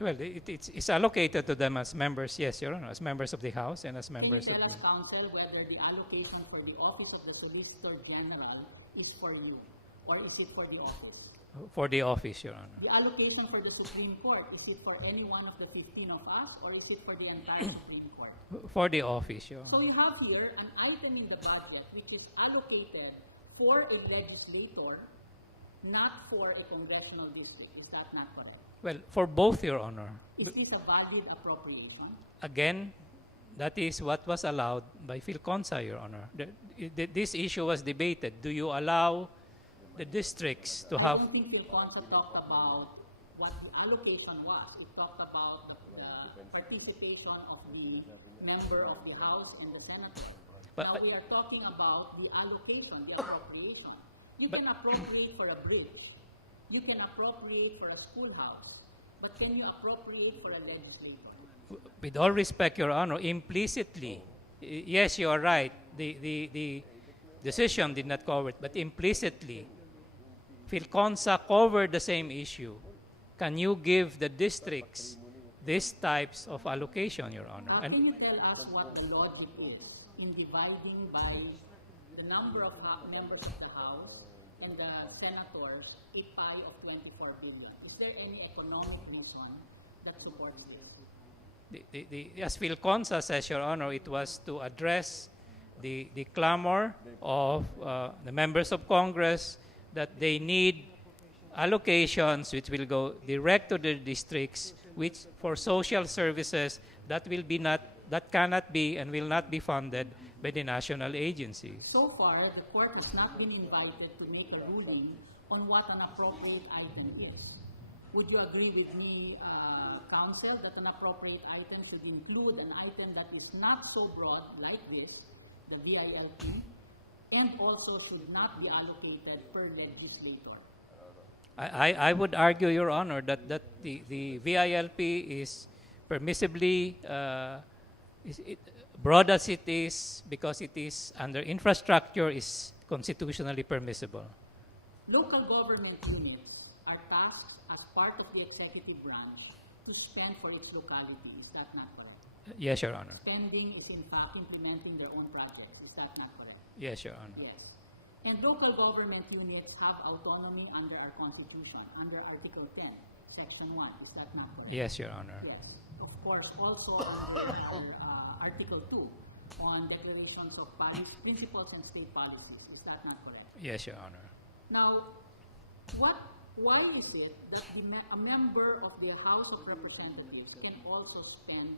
Well, it's allocated to them as members, yes, Your Honor, as members of the House and as members Can you of tell the- us, Counsel, whether the allocation for the Office of the Solicitor General is for you, or is it for the office? For the office, Your Honor. The allocation for the Supreme Court, is it for any one of the 15 of us, or is it for the entire Supreme Court? For the office, Your Honor. So you have here an item in the budget which is allocated for a legislator, not for a congressional district. Is that not correct? Well, for both, Your Honor. Is this a valid appropriation? Again, that is what was allowed by PhilConsa, Your Honor. This issue was debated. Do you allow the districts to I have... don't think PhilConsa talked about what the allocation was. It talked about the participation of the member of the House and the senator. Now we are talking about the allocation, the appropriation. You can appropriate for a bridge. You can appropriate for a schoolhouse. But can you appropriate for a legislator? With all respect, Your Honor, implicitly, yes, you are right. The decision did not cover it, but implicitly, PhilConsa covered the same issue. Can you give the districts these types of allocation, Your Honor? Can you tell us what the logic is in dividing by the number of members of the House and the senators a pie of 24 billion? Is there any economic reason that supports this? As PhilConsa says, Your Honor, it was to address the clamor of the members of Congress that they need allocations which will go direct to the districts, which for social services that cannot be and will not be funded by the national agencies. So far, the court has not been invited to make a ruling on what an appropriate item is. Would you agree with me, Counsel, that an appropriate item should include an item that is not so broad like this, the VILP, and also should not be allocated per legislator? I would argue, Your Honor, that the VILP is permissibly broad as it is because it is under infrastructure is constitutionally permissible. Local government units are tasked as part of the executive branch to spend for its locality. Is that not correct? Yes, Your Honor. Spending is in fact implementing their own projects. Is that not correct? Yes, Your Honor. Yes. And local government units have autonomy under our Constitution, under Article 10, Section 1. Is that not correct? Yes, Your Honor. Yes. Of course, also under our Article 2 on declarations of principles and state policies. Is that not correct? Yes, Your Honor. Now, why is it that a member of the House of Representatives can also spend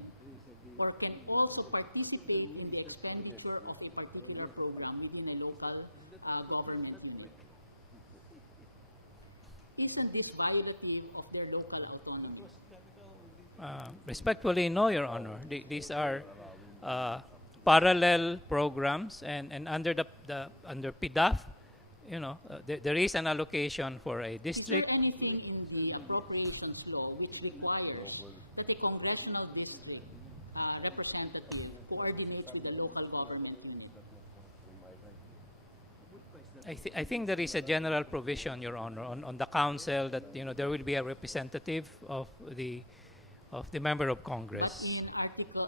or can also participate in the expenditure of a particular program within a local government unit? Isn't this violative of their local autonomy? Respectfully, no, Your Honor. These are parallel programs, and under under PDAF, there is an allocation for a district. Is there anything in the appropriations law which requires that a congressional district representative coordinates with the local government unit? I think there is a general provision, Your Honor, on the council that there will be a representative of the member of Congress. But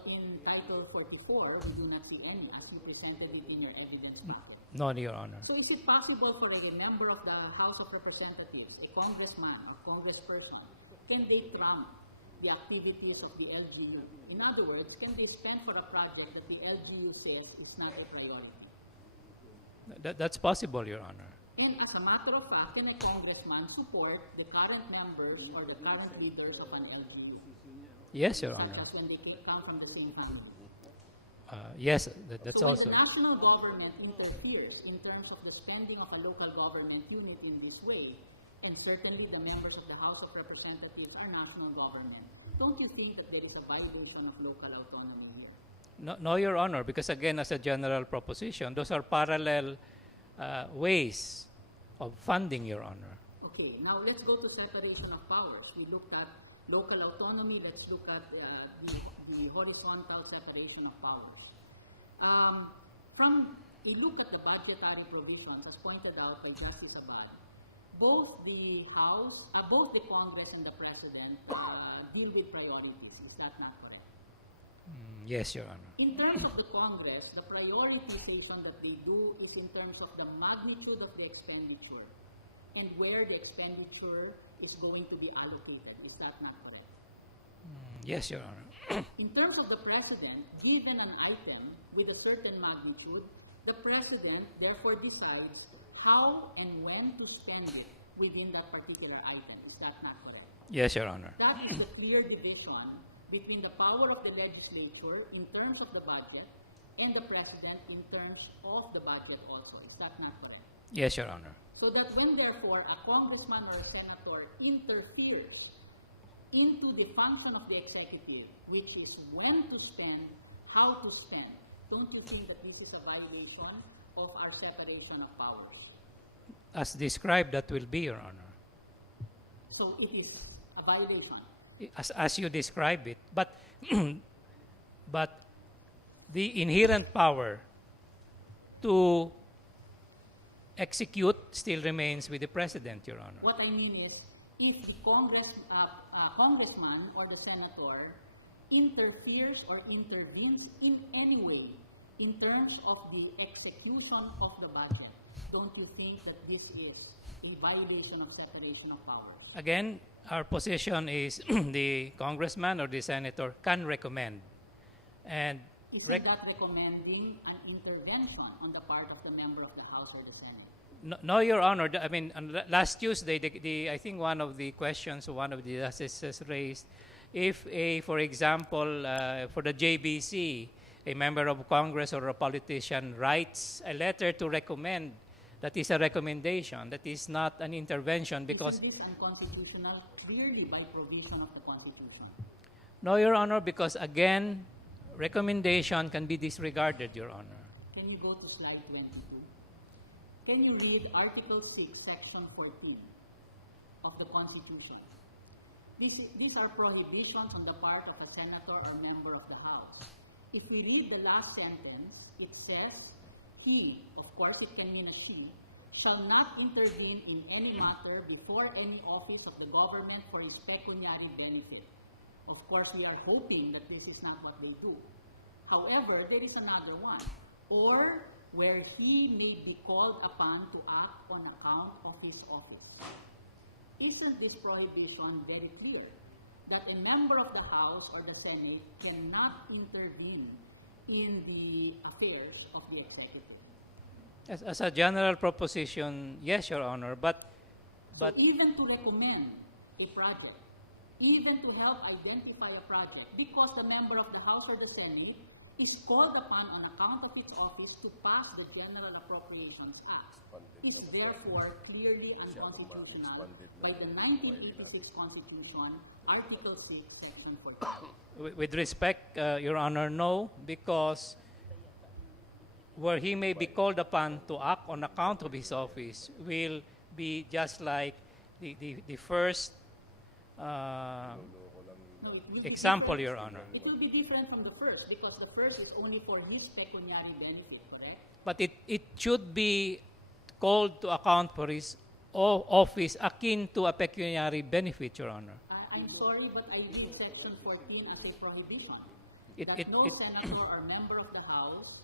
in Title 44, we do not see any, as you presented it in your evidence packet. No, Your Honor. So is it possible for a member of the House of Representatives, a congressman or congressperson, can they trump the activities of the LGU? In other words, can they spend for a project that the LGU says is not a priority? That's possible, Your Honor. And as a matter of fact, can a congressman support the current members or the current leaders of an LGU, Yes, Your such Honor. as when they come from the same family? Yes, that's So when the also- national government interferes in terms of the spending of a local government unit in this way, and certainly the members of the House of Representatives are national government, don't you think that there is a violation of local autonomy here? No, Your Honor, because again, as a general proposition, those are parallel ways of funding, Your Honor. Okay, now let's go to separation of powers. We looked at local autonomy. Let's look at the horizontal separation of powers. From a look at the budgetary provisions, as pointed out by Justice Abad, both the House, both the Congress and the President deal with priorities. Is that not correct? Yes, Your Honor. In terms of the Congress, the prioritization that they do is in terms of the magnitude of the expenditure and where the expenditure is going to be allocated. Is that not correct? Yes, Your Honor. In terms of the President, given an item with a certain magnitude, the President therefore decides how and when to spend it within that particular item. Is that not correct? Yes, Your Honor. That is the clear division between the power of the legislature in terms of the budget and the President in terms of the budget also. Is that not correct? Yes, Your Honor. So that when therefore a congressman or a senator interferes into the function of the executive, which is when to spend, how to spend, don't you think that this is a violation of our separation of powers? As described, that will be, Your Honor. So it is a violation. As you describe it. But, but the inherent power to execute still remains with the President, Your Honor. What I mean is, if the congressman or the senator interferes or intervenes in any way in terms of the execution of the budget, don't you think that this is a violation of separation of powers? Again, our position is the congressman or the senator can recommend. And Isn't that recommending an intervention on the part of the member of the House or the Senate? No, Your Honor. I mean, last Tuesday, I think one of the questions one of the justices raised, if for example, for the JBC, a member of Congress or a politician writes a letter to recommend, that is a recommendation, that is not an intervention because... Isn't this unconstitutional clearly by provision of the Constitution? No, Your Honor, because again, recommendation can be disregarded, Your Honor. Can you go to slide 22? Can you read Article 6, Section 14 of the Constitution? These are prohibitions on the part of a senator or member of the House. If we read the last sentence, it says, he, of course it can mean a she, shall not intervene in any matter before any office of the government for his pecuniary benefit. Of course, we are hoping that this is not what they do. However, there is another one. Or where he may be called upon to act on account of his office. Isn't this prohibition very clear? That a member of the House or the Senate cannot intervene in the affairs of the executive. As a general proposition, yes, Your Honor, but Even to recommend a project, even to help identify a project, because the member of the House or the Senate is called upon on account of its office to pass the General Appropriations Act, is therefore clearly unconstitutional by the 1986 Constitution, Article 6, Section 14. with respect, Your Honor, no, because where he may be called upon to act on account of his office will be just like the first No, it will be example, different. Your Honor. It will be different from the first because the first is only for his pecuniary benefit, correct? But it should be called to account for his office akin to a pecuniary benefit, Your Honor. I'm sorry, but I read Section 14 as a prohibition. It- That it- no it- senator or member of the House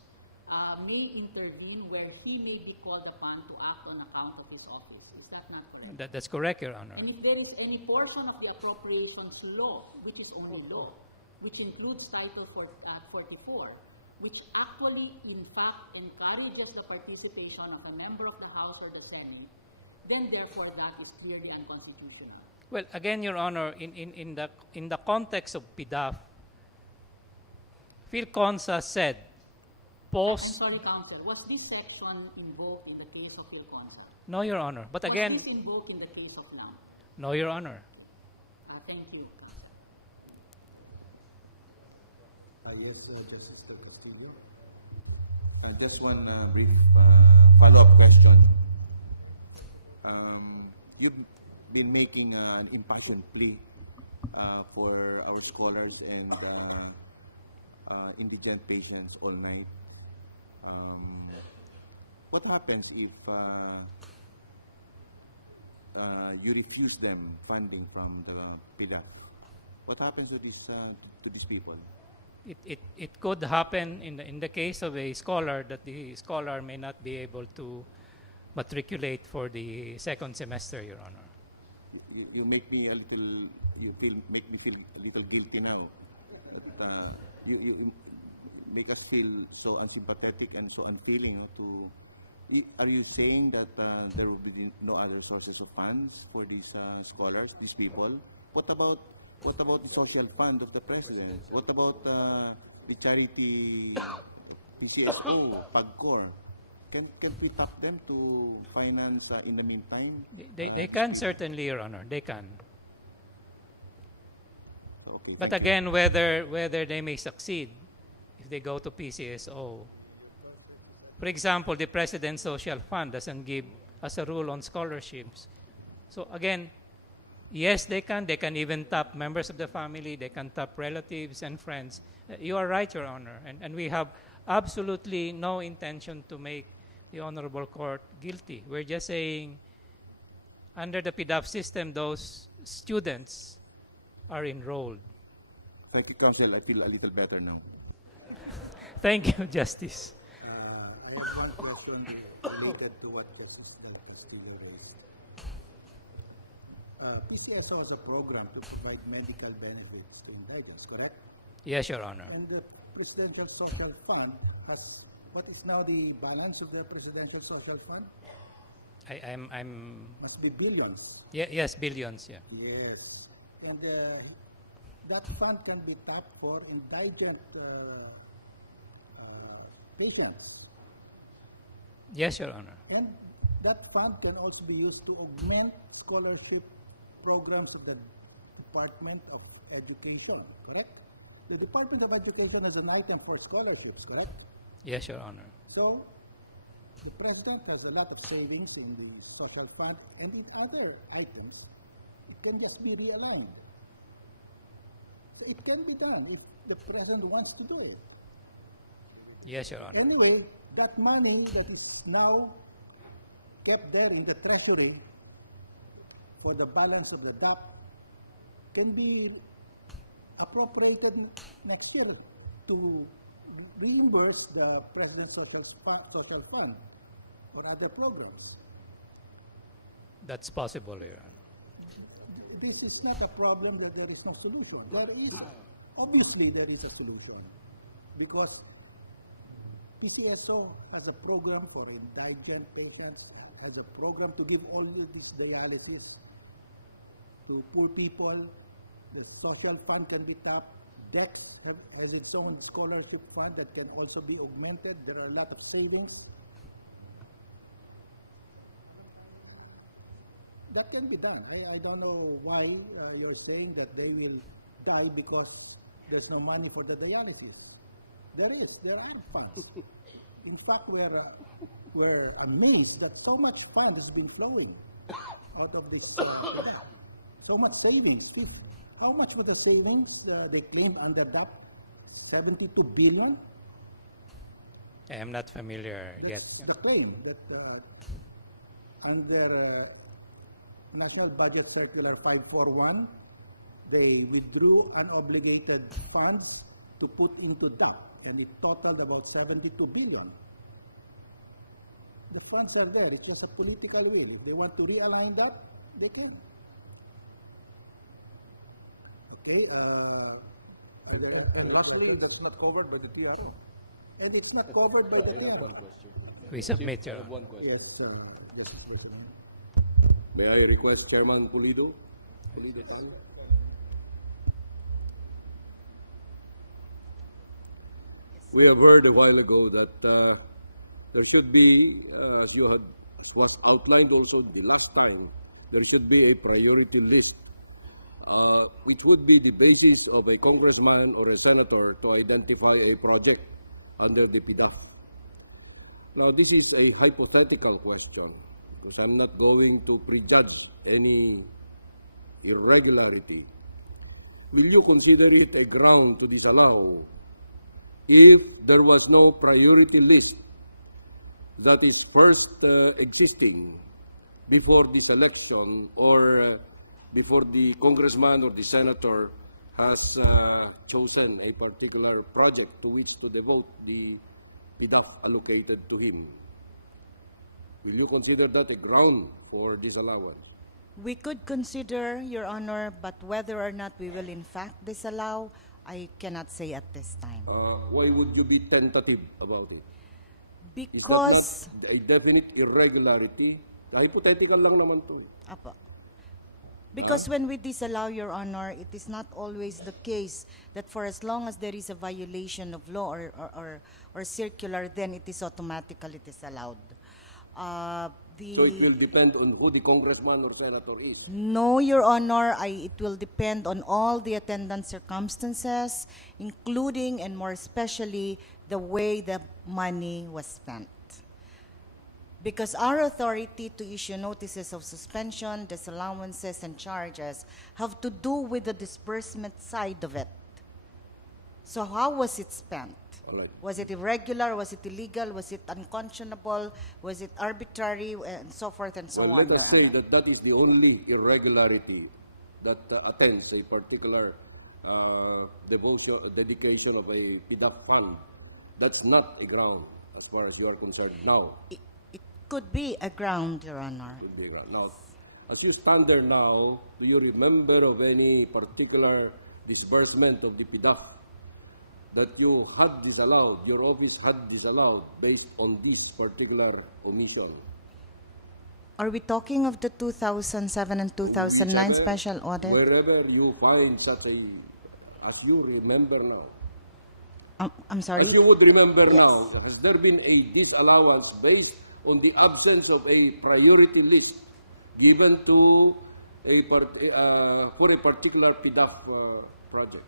may intervene where he may be called upon to act on account of his office. Is that not correct? That's correct, Your Honor. And if there is any portion of the appropriations law, which is only law, which includes Title 44, which actually, in fact, encourages the participation of a member of the House or the Senate, then therefore that is clearly unconstitutional. Well, again, Your Honor, in the context of PDAF, PhilConsa said, I'm sorry, Counsel. Was this section invoked in the case of PhilConsa? No, Your Honor. But Was again, this invoked in the case of LAMP? no, Your Honor. Okay. Thank you, Counsel. Yes, Justice Del Castillo. Just one brief follow-up question. You've been making an impassioned plea for our scholars and indigent patients all night. What happens if you refuse them funding from the PDAF? What happens to these people? It could happen in the case of a scholar that the scholar may not be able to matriculate for the second semester, Your Honor. You make me a little. Make me feel a little guilty now. That, you make us feel so unsympathetic and so unfeeling. Are you saying that there will be no other sources of funds for these scholars, these people? What about the social fund of the president? What about the charity PCSO, PAGCOR? Can't we tap them to finance in the meantime? They these can people? certainly, Your Honor. They can. So, okay, But thank you. again, whether they may succeed if they go to PCSO. For example, the President's Social Fund doesn't give us a rule on scholarships. So again, yes, they can. They can even tap members of the family. They can tap relatives and friends. You are right, Your Honor. And we have absolutely no intention to make the Honorable Court guilty. We're just saying, under the PDAF system, those students are enrolled. Thank you, Counsel. I feel a little better now. Thank you, Justice. I have one question related to what Justice Del Castillo raised. PCSO has a program to provide medical benefits to indigents, correct? Yes, Your Honor. And the Presidential Social Fund has, what is now the balance of the Presidential Social Fund? I'm Must be billions. yes, billions, yeah. Yes. And that fund can be tapped for indigent patients. Yes, Your Honor. And that fund can also be used to augment scholarship programs of the Department of Education, correct? The Department of Education has an item for scholarships, correct? Yes, Your Honor. So the President has a lot of savings in the social fund and in other items. It can just be realigned. So it can be done if the President wants to do it. Yes, Your Honor. Anyway, that money that is now kept there in the Treasury for the balance of the DAP can be appropriated next year to reimburse the President's Social Fund or other programs. That's possible here. This is not a problem that there is no solution. Obviously there is a solution, because PCSO has a program for indigent patients, has a program to give all this dialysis to poor people. The social fund can be tapped. DEX has its own scholarship fund that can also be augmented. There are a lot of savings. That can be done. I don't know why you're saying that they will die because there's no money for the dialysis. There are funds. In fact, we're amazed that so much fund has been flowing out of this PDAP. So much savings. How much were the savings they claimed under DAP? 72 billion? I am not familiar. That's the claim, that under National Budget Circular 541, they withdrew unobligated funds to put into DAP. and it totaled about 72 billion. The funds are there. It's just a political will. If they want to realign that, they can. Okay. Are there And other lastly, questions? that's not covered by the TRO. And it's not covered by the TRO. We submit, Your Honor. Yes, Justice Bersamin. May I request Chairman Pulido Tan? We have heard a while ago that there should be, as was outlined also the last time, there should be a priority list, which would be the basis of a congressman or a senator to identify a project under the PDAF. Now, this is a hypothetical question because I'm not going to prejudge any irregularity. Will you consider it a ground to disallow if there was no priority list that is first existing before this election or before the congressman or the senator has chosen a particular project to which to devote the PDAF allocated to him? Will you consider that a ground for disallowance? We could consider, Your Honor, but whether or not we will in fact disallow, I cannot say at this time. Why would you be tentative about it? Because, Is that not a definite irregularity? Hypothetical lang naman to eh. Apo. Because when we disallow, Your Honor, it is not always the case that for as long as there is a violation of law or circular, then it is automatically disallowed. So it will depend on who the congressman or senator is. No, Your Honor, it will depend on all the attendant circumstances, including and more especially the way the money was spent. Because our authority to issue notices of suspension, disallowances, and charges have to do with the disbursement side of it. So how was it spent? All right. Was it irregular? Was it illegal? Was it unconscionable? Was it arbitrary? And so forth and so on. Well, let us say that that is the only irregularity that attends a particular dedication of a PDAF fund. That's not a ground as far as you are concerned now. It could be a ground, Your Honor. Could be a ground. Now, as you stand there now, do you remember of any particular disbursement of the PDAF that you had disallowed, your office had disallowed based on this particular omission? Are we talking of the 2007 and 2009 Whichever, special audit? Wherever you find such a, as you remember now. I'm sorry? As you would remember now, has there been a disallowance based on the absence of a priority list given to for a particular PDAF project,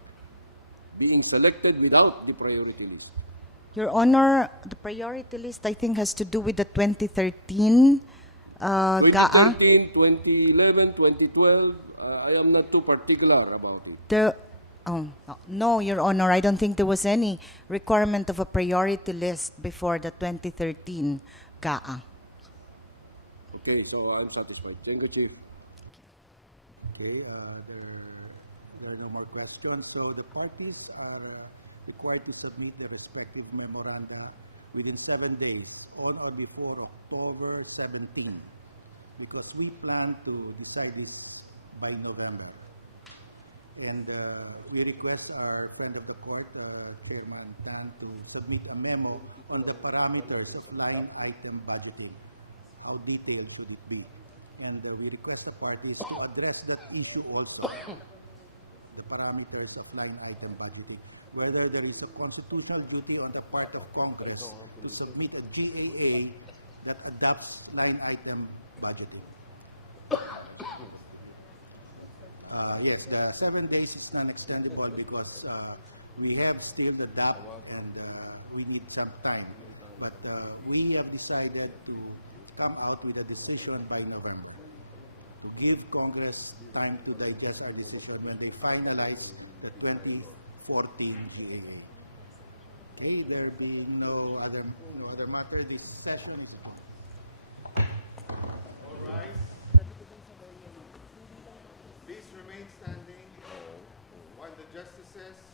being selected without the priority list? Your Honor, the priority list, I think, has to do with the 2013 2013, 2011, 2012, I am not too particular about it. No, Your Honor, I don't think there was any requirement of a priority list before the 2013 GAA. Okay, so I'm satisfied. Thank you, Chief. Okay, there are no more questions. So the parties are required to submit their respective memoranda within 7 days, on or before October 17, because we plan to decide this by November. And we request our friend of the court, Chairman Tan, to submit a memo on the parameters of line item budgeting. How detailed should it be? And we request the parties to address that issue also, the parameters of line item budgeting, whether there is a constitutional duty on the part of Congress to submit a GAA that adopts line item budgeting. Yes, the 7 days is non-extendable because we have still the DAP and we need some time. But we have decided to come out with a decision by November to give Congress time to digest our decision when they finalize the 2014 GAA. Okay, there being no other matter, this session is adjourned.